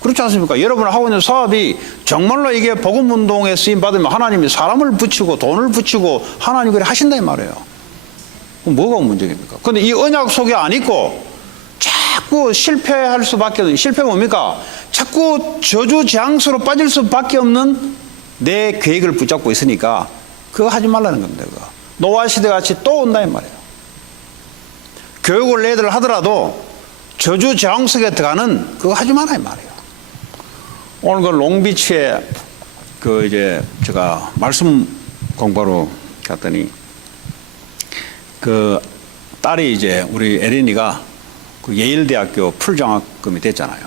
그렇지 않습니까? 여러분 하고 있는 사업이 정말로 이게 복음운동에 쓰임받으면 하나님이 사람을 붙이고 돈을 붙이고 하나님이 그래 하신다 이 말이에요. 그럼 뭐가 문제입니까? 근데 이 언약 속에 안 있고 자꾸 실패할 수밖에 없는, 실패가 뭡니까? 자꾸 저주재앙수로 빠질 수밖에 없는 내 계획을 붙잡고 있으니까 그거 하지 말라는 겁니다. 그거. 노아 시대 같이 또 온다 이 말이에요. 교육을 애들 하더라도 저주재앙 속에 들어가는 그거 하지 마라 이 말이에요. 오늘 그 롱비치에 그 이제 제가 말씀 공부하러 갔더니 그 딸이 이제 우리 에린이가 그 예일대학교 풀장학금이 됐잖아요.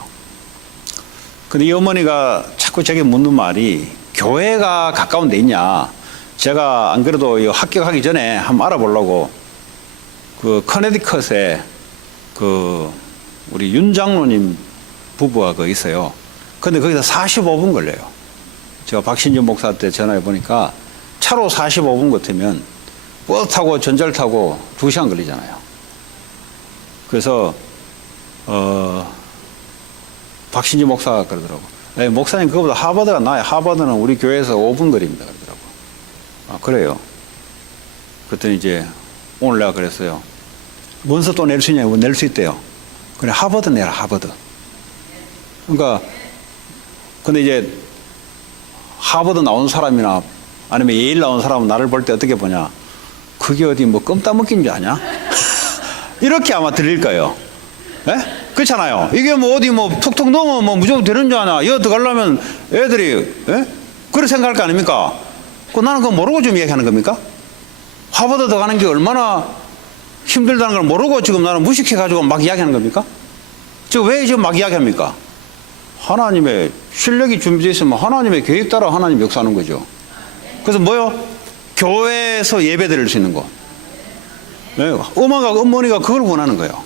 근데 이 어머니가 자꾸 제게 묻는 말이 교회가 가까운 데 있냐. 제가 안 그래도 이 합격하기 전에 한번 알아보려고 그 커네디컷에 그 우리 윤 장로님 부부가 그 있어요. 근데 거기서 45분 걸려요. 제가 박신준 목사 때 전화해 보니까 차로 45분 같으면 버스 타고 전철 타고 2시간 걸리잖아요. 그래서 박신준 목사가 그러더라고. 목사님 그거보다 하버드가 나아요. 하버드는 우리 교회에서 5분 거리입니다. 그러더라고. 아, 그래요. 그랬더니 이제 오늘 내가 그랬어요. 원서 또 낼 수 있냐고. 낼 수 있대요. 그래, 하버드 내라, 하버드. 그러니까 근데 이제 하버드 나온 사람이나 아니면 예일 나온 사람은 나를 볼 때 어떻게 보냐. 그게 어디 뭐 껌 따먹긴 줄 아냐? 이렇게 아마 들릴 거예요. 예? 그렇잖아요. 이게 뭐 어디 뭐 툭툭 넘으면 뭐 무조건 되는 줄 아냐. 이거 들어가려면 애들이, 예? 그렇게 생각할 거 아닙니까? 나는 그거 모르고 좀 얘기하는 겁니까? 하버드 들어가는 게 얼마나 힘들다는 걸 모르고 지금 나는 무식해가지고 막 이야기하는 겁니까? 지금 왜 지금 막 이야기합니까? 하나님의 실력이 준비되어 있으면 하나님의 계획 따라 하나님 역사하는 거죠. 그래서 뭐요? 교회에서 예배 드릴 수 있는 거. 네, 어머니가 그걸 원하는 거예요.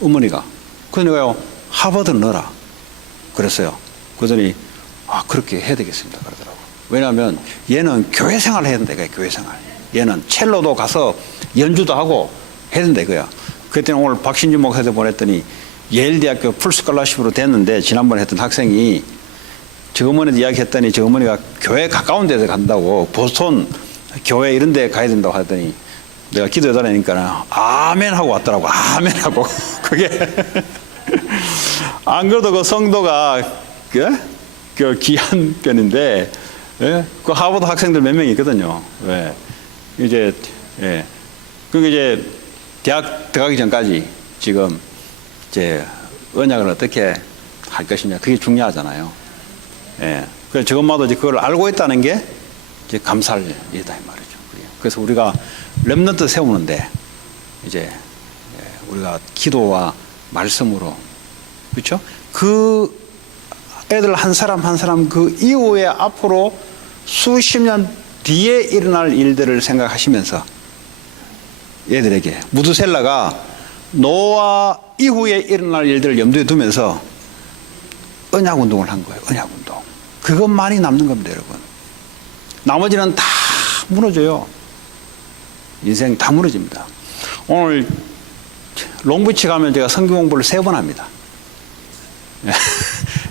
어머니가. 그래서 내가요, 하버드 넣어라. 그랬어요. 그러더니, 아, 그렇게 해야 되겠습니다. 그러더라고. 왜냐하면 얘는 교회 생활을 해야 된다. 교회 생활. 얘는 첼로도 가서 연주도 하고 해야 된다. 이거야. 그때는 오늘 박신준 목사한테 보냈더니 예일대학교 풀스칼라십으로 됐는데 지난번에 했던 학생이 저 어머니한테 이야기했더니 저 어머니가 교회 가까운 데서 간다고 보스턴 교회 이런 데 가야 된다고 하더니 내가 기도해달라니까 아멘 하고 왔더라고. 아멘 하고. 그게 안 그래도 그 성도가 그 귀한 편인데 예? 그 하버드 학생들 몇 명 있거든요. 예. 이제 예. 그게 이제 대학 들어가기 전까지 지금 이제 언약을 어떻게 할 것이냐, 그게 중요하잖아요. 예. 그래서 저것마도 이제 그걸 알고 있다는 게 이제 감사할 일이다 이 말이죠. 그래서 우리가 렘넌트 세우는데 이제 우리가 기도와 말씀으로, 그렇죠? 그 애들 한 사람 한 사람 그 이후에 앞으로 수십 년 뒤에 일어날 일들을 생각하시면서 얘들에게 무드셀라가 노아 이후에 일어날 일들을 염두에 두면서 언약 운동을 한 거예요. 언약 운동. 그것만이 남는 겁니다, 여러분. 나머지는 다 무너져요. 인생 다 무너집니다. 오늘 롱비치 가면 제가 성경 공부를 3번 합니다.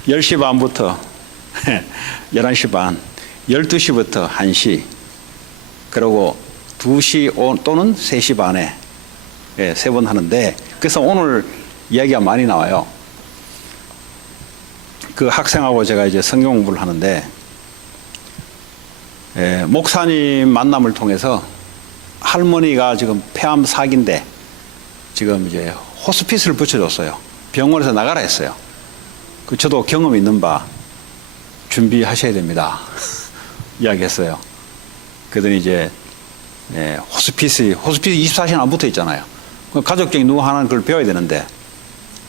10시 반부터 11시 반, 12시부터 1시, 그리고 2시 또는 3시 반에 3번 하는데, 그래서 오늘 이야기가 많이 나와요. 그 학생하고 제가 이제 성경 공부를 하는데, 목사님 만남을 통해서 할머니가 지금 폐암 4기인데 지금 이제 호스피스를 붙여줬어요. 병원에서 나가라 했어요. 저도 경험 있는 바 준비하셔야 됩니다. 이야기했어요. 그러더니 이제 호스피스 24시간 안 붙어 있잖아요. 가족 중에 누구 하나는 그걸 배워야 되는데,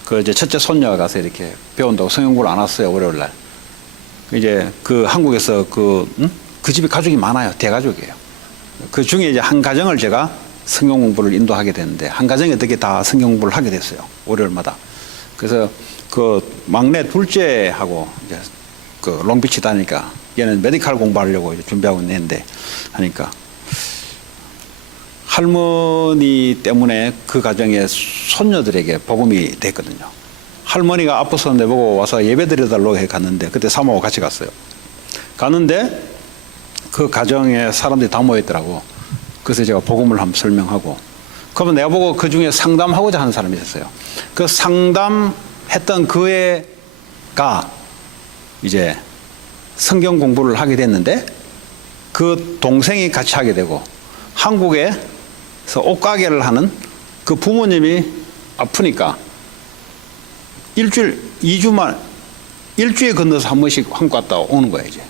그 이제 첫째 손녀가 가서 이렇게 배운다고 성경공부를 안 왔어요, 월요일 날. 이제 그 한국에서 그 집에 가족이 많아요. 대가족이에요. 그 중에 이제 한 가정을 제가 성경 공부를 인도하게 됐는데, 한 가정이 어떻게 다 성경 공부를 하게 됐어요, 월요일마다. 그래서 그 막내 둘째하고 이제 그 롱비치 다니까 얘는 메디칼 공부하려고 이제 준비하고 있는데 하니까 할머니 때문에 그 가정의 손녀들에게 복음이 됐거든요. 할머니가 아파서 내보고 와서 예배 드려달라고 해 갔는데, 그때 사모하고 같이 갔어요. 갔는데 그 가정에 사람들이 다 모였더라고. 그래서 제가 복음을 한번 설명하고, 그러면 내가 보고 그 중에 상담하고자 하는 사람이 있었어요. 그 상담했던 그 애가 이제 성경 공부를 하게 됐는데, 그 동생이 같이 하게 되고, 한국에서 옷가게를 하는 그 부모님이 아프니까 일주일, 2주만, 일주일 건너서 한 번씩 한국 갔다 오는 거예요, 이제.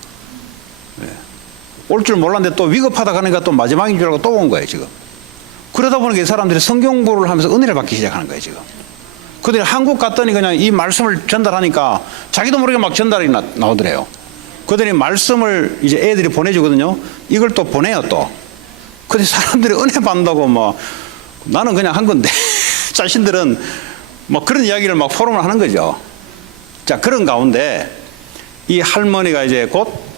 올 줄 몰랐는데 또 위급하다 가니까 또 마지막인 줄 알고 또 온 거예요, 지금. 그러다 보니까 이 사람들이 성경 공부를 하면서 은혜를 받기 시작하는 거예요, 지금. 그들이 한국 갔더니 그냥 이 말씀을 전달하니까 자기도 모르게 막 전달이 나오더래요. 그들이 말씀을 이제 애들이 보내주거든요. 이걸 또 보내요, 또. 근데 사람들이 은혜 받는다고 뭐, 나는 그냥 한 건데, 자신들은 뭐 그런 이야기를 막 포럼을 하는 거죠. 자, 그런 가운데 이 할머니가 이제 곧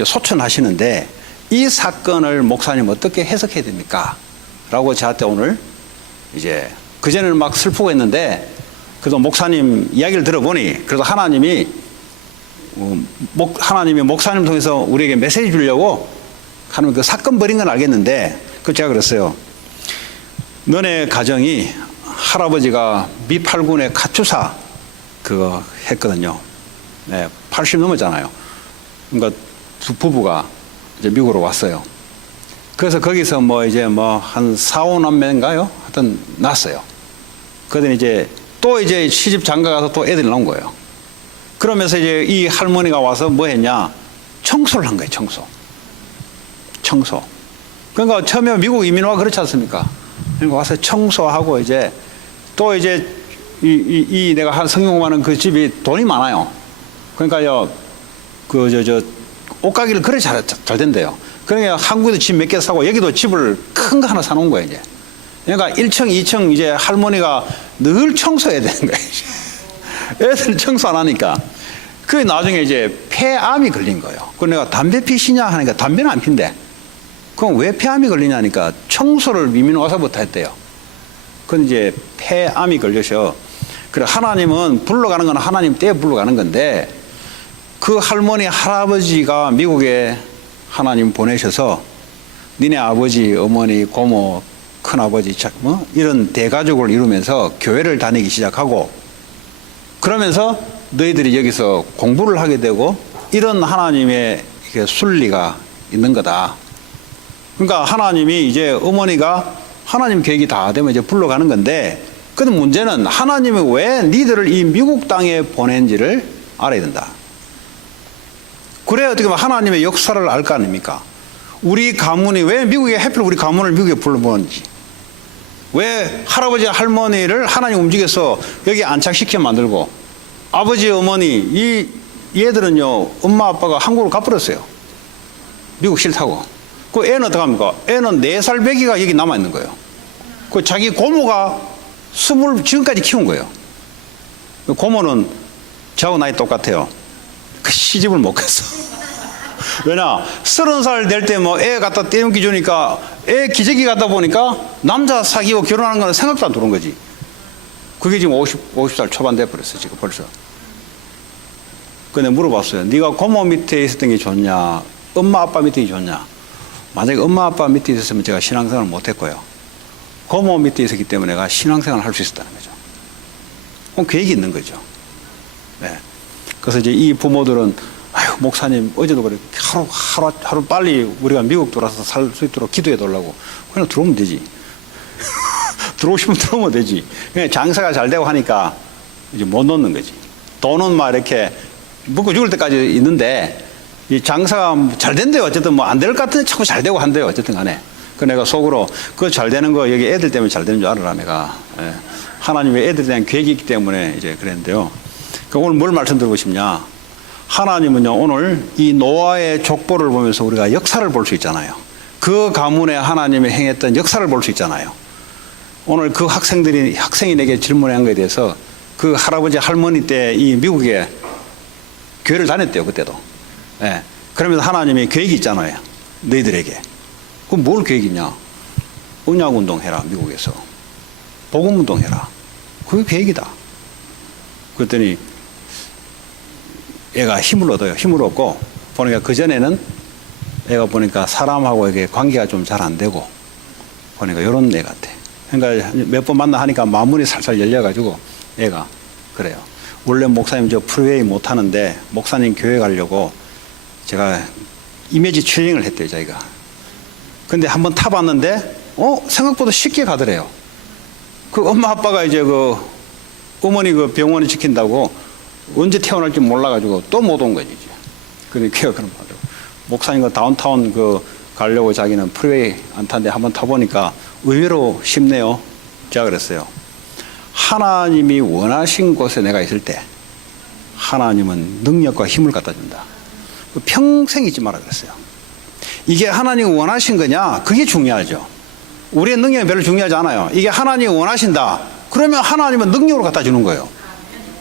소천하시는데, 이 사건을 목사님 어떻게 해석해야 됩니까? 라고 저한테 오늘 이제, 그전에는 막 슬프고 했는데, 그래도 목사님 이야기를 들어보니, 그래도 하나님이 목사님 통해서 우리에게 메시지 주려고 하는 그 사건 벌인 건 알겠는데, 그 제가 그랬어요. 너네 가정이 할아버지가 미 8군의 카투사 그거 했거든요. 80 넘었잖아요. 그러니까 두 부부가 이제 미국으로 왔어요. 그래서 거기서 뭐 이제 뭐 한 4, 5남매인가요? 하여튼 낳았어요. 그러더니 이제 또 이제 시집 장가 가서 또 애들이 나온 거예요. 그러면서 이제 이 할머니가 와서 뭐 했냐? 청소를 한 거예요, 청소. 그러니까 처음에 미국 이민와 그렇지 않습니까? 그러니까 와서 청소하고 이제 또 이제 이 내가 한 성경공부하는 그 집이 돈이 많아요. 그러니까요, 옷가게를 그래 잘 된대요. 그러니까 한국에도 집 몇 개 사고 여기도 집을 큰 거 하나 사놓은 거예요, 이제. 그러니까 1층, 2층 이제 할머니가 늘 청소해야 되는 거예요. 애들은 청소 안 하니까. 그 나중에 이제 폐암이 걸린 거예요. 그 내가 담배 피시냐 하니까 담배는 안 핀대. 그럼 왜 폐암이 걸리냐니까 청소를 이민 와서부터 했대요. 그건 이제 폐암이 걸려서. 그래, 하나님은 불러가는 건 하나님 때에 불러가는 건데, 그 할머니, 할아버지가 미국에 하나님 보내셔서 니네 아버지, 어머니, 고모, 큰아버지, 뭐 이런 대가족을 이루면서 교회를 다니기 시작하고, 그러면서 너희들이 여기서 공부를 하게 되고 이런 하나님의 순리가 있는 거다. 그러니까 하나님이 이제 어머니가 하나님 계획이 다 되면 이제 불러가는 건데, 근데 문제는 하나님이 왜 니들을 이 미국 땅에 보낸지를 알아야 된다. 그래야 어떻게 보면 하나님의 역사를 알 거 아닙니까? 우리 가문이 왜 미국에 하필 우리 가문을 미국에 불러보는지, 왜 할아버지 할머니를 하나님 움직여서 여기 안착시켜 만들고, 아버지 어머니 이 얘들은요 엄마 아빠가 한국으로 가버렸어요. 미국 싫다고. 그 애는 어떡합니까? 애는 4살 배기가 여기 남아 있는 거예요. 그 자기 고모가 지금까지 키운 거예요. 그 고모는 저하고 나이 똑같아요. 그 시집을 못 갔어. 왜냐, 30살 될 때 뭐 애 갖다 떼용기 주니까 애 기저귀 갖다 보니까 남자 사귀고 결혼하는 거는 생각도 안 들어온 거지. 그게 지금 50살 초반 돼버렸어, 지금 벌써. 근데 물어봤어요. 네가 고모 밑에 있었던 게 좋냐, 엄마 아빠 밑에 좋냐? 만약에 엄마 아빠 밑에 있었으면 제가 신앙생활을 못 했고요. 고모 밑에 있었기 때문에 내가 신앙생활을 할 수 있었다는 거죠. 그럼 계획이 있는 거죠. 네. 그래서 이제 이 부모들은, 아유, 목사님, 어제도 그래. 하루 빨리 우리가 미국 돌아서 살 수 있도록 기도해 달라고. 그냥 들어오면 되지. 들어오고 싶으면 들어오면 되지. 그냥 장사가 잘 되고 하니까 이제 못 넣는 거지. 돈은 막 이렇게 먹고 죽을 때까지 있는데, 이 장사가 잘 된대요. 어쨌든 뭐 안 될 것 같은데 자꾸 잘 되고 한대요. 어쨌든 간에. 그 내가 속으로 그거 잘 되는 거 여기 애들 때문에 잘 되는 줄 알아라 내가. 예. 하나님의 애들에 대한 계획이 있기 때문에 이제 그랬는데요. 그 오늘 뭘 말씀드리고 싶냐. 하나님은요 오늘 이 노아의 족보를 보면서 우리가 역사를 볼 수 있잖아요. 그 가문에 하나님이 행했던 역사를 볼 수 있잖아요. 오늘 그 학생이 내게 질문한 거에 대해서 그 할아버지 할머니 때 이 미국에 교회를 다녔대요. 그때도. 예. 그러면서 하나님이 계획이 있잖아요. 너희들에게. 그럼 뭘 계획이냐? 언약운동 해라. 미국에서. 복음운동 해라. 그게 계획이다. 그랬더니 애가 힘을 얻어요. 힘을 얻고 보니까 그전에는 애가 보니까 사람하고 이게 관계가 좀 잘 안 되고 보니까 이런 애 같아. 그러니까 몇 번 만나 하니까 마음문이 살살 열려가지고 애가 그래요. 원래 목사님 저 프리웨이 못 하는데 목사님 교회 가려고 제가 이미지 트레이닝을 했대요, 자기가. 근데 한번 타봤는데 생각보다 쉽게 가더래요. 그 엄마 아빠가 이제 그 어머니 그 병원에 지킨다고 언제 태어날지 몰라가지고 또 못 온 거지. 그러니까 걔가 그런 말이에요. 목사님과 다운타운 그 가려고 자기는 프리웨이 안 탔는데 한번 타보니까 의외로 쉽네요. 제가 그랬어요. 하나님이 원하신 곳에 내가 있을 때 하나님은 능력과 힘을 갖다 준다. 평생 잊지 마라 그랬어요. 이게 하나님이 원하신 거냐? 그게 중요하죠. 우리의 능력이 별로 중요하지 않아요. 이게 하나님이 원하신다. 그러면 하나님은 능력으로 갖다 주는 거예요.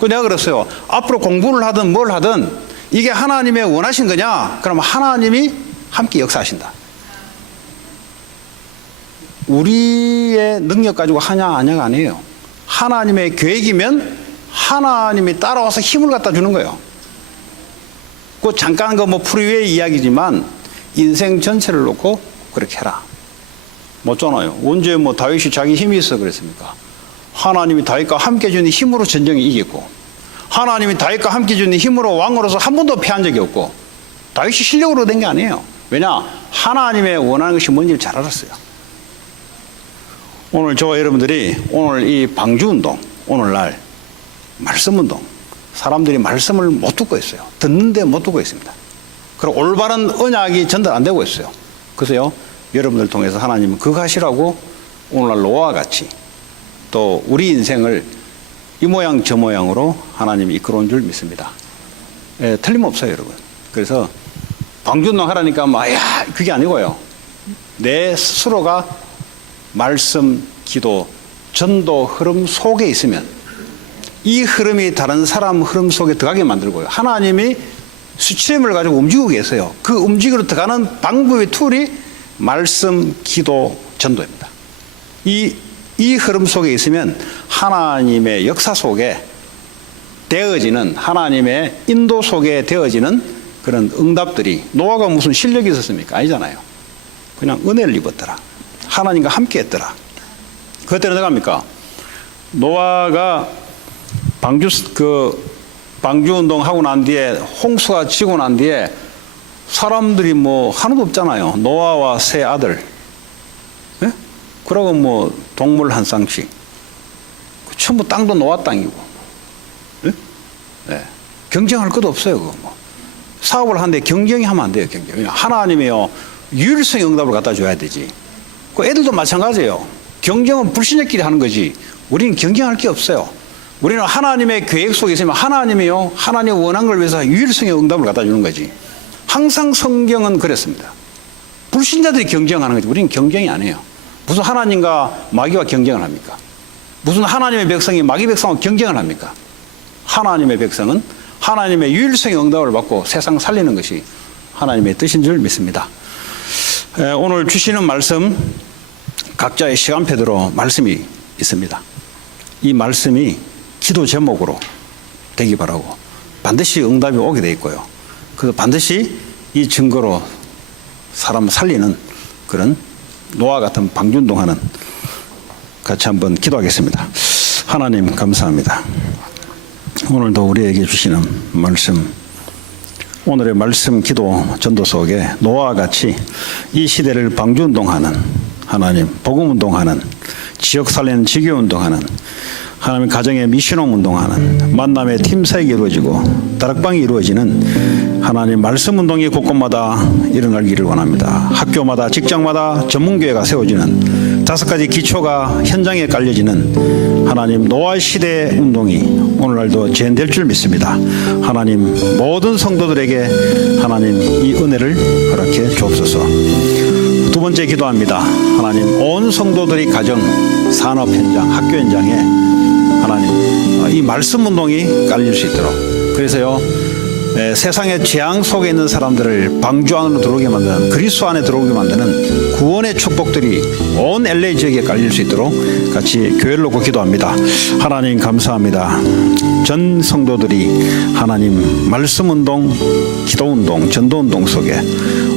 그 내가 그랬어요. 앞으로 공부를 하든 뭘 하든 이게 하나님의 원하신 거냐? 그러면 하나님이 함께 역사하신다. 우리의 능력 가지고 하냐 아냐가 아니에요. 하나님의 계획이면 하나님이 따라와서 힘을 갖다 주는 거예요. 그 잠깐 그 뭐 프리웨이 이야기지만 인생 전체를 놓고 그렇게 해라. 못잖아요. 언제 뭐 다윗이 자기 힘이 있어 그랬습니까? 하나님이 다윗과 함께 주는 힘으로 전쟁에 이겼고, 하나님이 다윗과 함께 주는 힘으로 왕으로서 한 번도 패한 적이 없고, 다윗이 실력으로 된 게 아니에요. 왜냐? 하나님의 원하는 것이 뭔지를 잘 알았어요. 오늘 저와 여러분들이 오늘 이 방주운동, 오늘날 말씀운동, 사람들이 말씀을 못 듣고 있어요. 듣는데 못 듣고 있습니다. 그리고 올바른 언약이 전달 안 되고 있어요. 그래서요, 여러분들 통해서 하나님은 그거 하시라고 오늘날 노아와 같이 또 우리 인생을 이 모양 저 모양으로 하나님이 이끌어온 줄 믿습니다. 예, 틀림없어요, 여러분. 그래서 방주운동 하라니까 야, 그게 아니고요. 내 스스로가 말씀, 기도, 전도 흐름 속에 있으면 이 흐름이 다른 사람 흐름 속에 들어가게 만들고요. 하나님이 수치림을 가지고 움직이고 계세요. 그 움직이로 들어가는 방법의 툴이 말씀, 기도, 전도입니다. 이 흐름 속에 있으면 하나님의 역사 속에 되어지는, 하나님의 인도 속에 되어지는 그런 응답들이, 노아가 무슨 실력이 있었습니까? 아니잖아요. 그냥 은혜를 입었더라. 하나님과 함께 했더라. 그때는 어떡합니까? 노아가 방주운동 하고 난 뒤에, 홍수가 지고 난 뒤에 사람들이 뭐 하나도 없잖아요. 노아와 세 아들. 예? 그러고 뭐 동물 한 쌍씩. 전부 땅도 노아 땅이고, 예? 예. 경쟁할 것도 없어요. 그거 뭐. 사업을 하는데 경쟁이 하면 안 돼요. 경쟁. 하나님이요 유일성의 응답을 갖다 줘야 되지. 그 애들도 마찬가지예요. 경쟁은 불신자끼리 하는 거지. 우리는 경쟁할 게 없어요. 우리는 하나님의 계획 속에 있으면 하나님이요 하나님의 원한 걸 위해서 유일성의 응답을 갖다 주는 거지. 항상 성경은 그랬습니다. 불신자들이 경쟁하는 거지. 우리는 경쟁이 아니에요. 무슨 하나님과 마귀와 경쟁을 합니까? 무슨 하나님의 백성이 마귀 백성과 경쟁을 합니까? 하나님의 백성은 하나님의 유일성의 응답을 받고 세상 살리는 것이 하나님의 뜻인 줄 믿습니다. 오늘 주시는 말씀 각자의 시간표대로 말씀이 있습니다. 이 말씀이 기도 제목으로 되기 바라고 반드시 응답이 오게 돼 있고요. 그래서 반드시 이 증거로 사람을 살리는 그런 노아 같은 방준동하는 같이 한번 기도하겠습니다. 하나님 감사합니다. 오늘도 우리에게 주시는 말씀, 오늘의 말씀 기도 전도 속에 노아와 같이 이 시대를 방주운동하는 하나님, 복음운동하는, 지역 살리는 지교운동하는, 하나님 가정의 미션홈 운동하는, 만남의 팀사역이 이루어지고 다락방이 이루어지는 하나님 말씀 운동이 곳곳마다 일어나기를 원합니다. 학교마다 직장마다 전문교회가 세워지는 5가지 기초가 현장에 깔려지는 하나님 노아 시대 운동이 오늘날도 재현될 줄 믿습니다. 하나님 모든 성도들에게 하나님 이 은혜를 허락해 주옵소서. 두 번째 기도합니다. 하나님 온 성도들이 가정, 산업 현장, 학교 현장에 하나님 이 말씀 운동이 깔릴 수 있도록, 그래서요 세상의 재앙 속에 있는 사람들을 방주 안으로 들어오게 만드는, 그리스도 안에 들어오게 만드는 구원의 축복들이 온 LA 지역에 깔릴 수 있도록 같이 교회를 놓고 기도합니다. 하나님 감사합니다. 전 성도들이 하나님 말씀운동, 기도운동, 전도운동 속에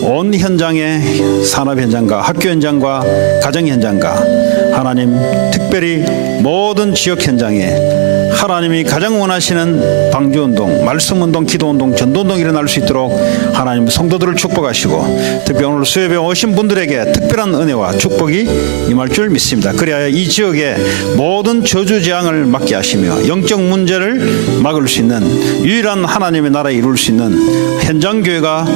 온 현장의 산업 현장과 학교 현장과 가정 현장과 하나님 특별히 모든 지역 현장에 하나님이 가장 원하시는 방주운동, 말씀운동, 기도운동, 전도운동이 일어날 수 있도록 하나님 성도들을 축복하시고 특히 오늘 수협에 오신 분들에게 특별한 은혜와 축복이 임할 줄 믿습니다. 그래야 이 지역의 모든 저주재앙을 막게 하시며 영적 문제를 막을 수 있는 유일한 하나님의 나라에 이룰 수 있는 현장교회가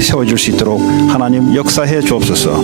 세워질 수 있도록 하나님 역사해 주옵소서.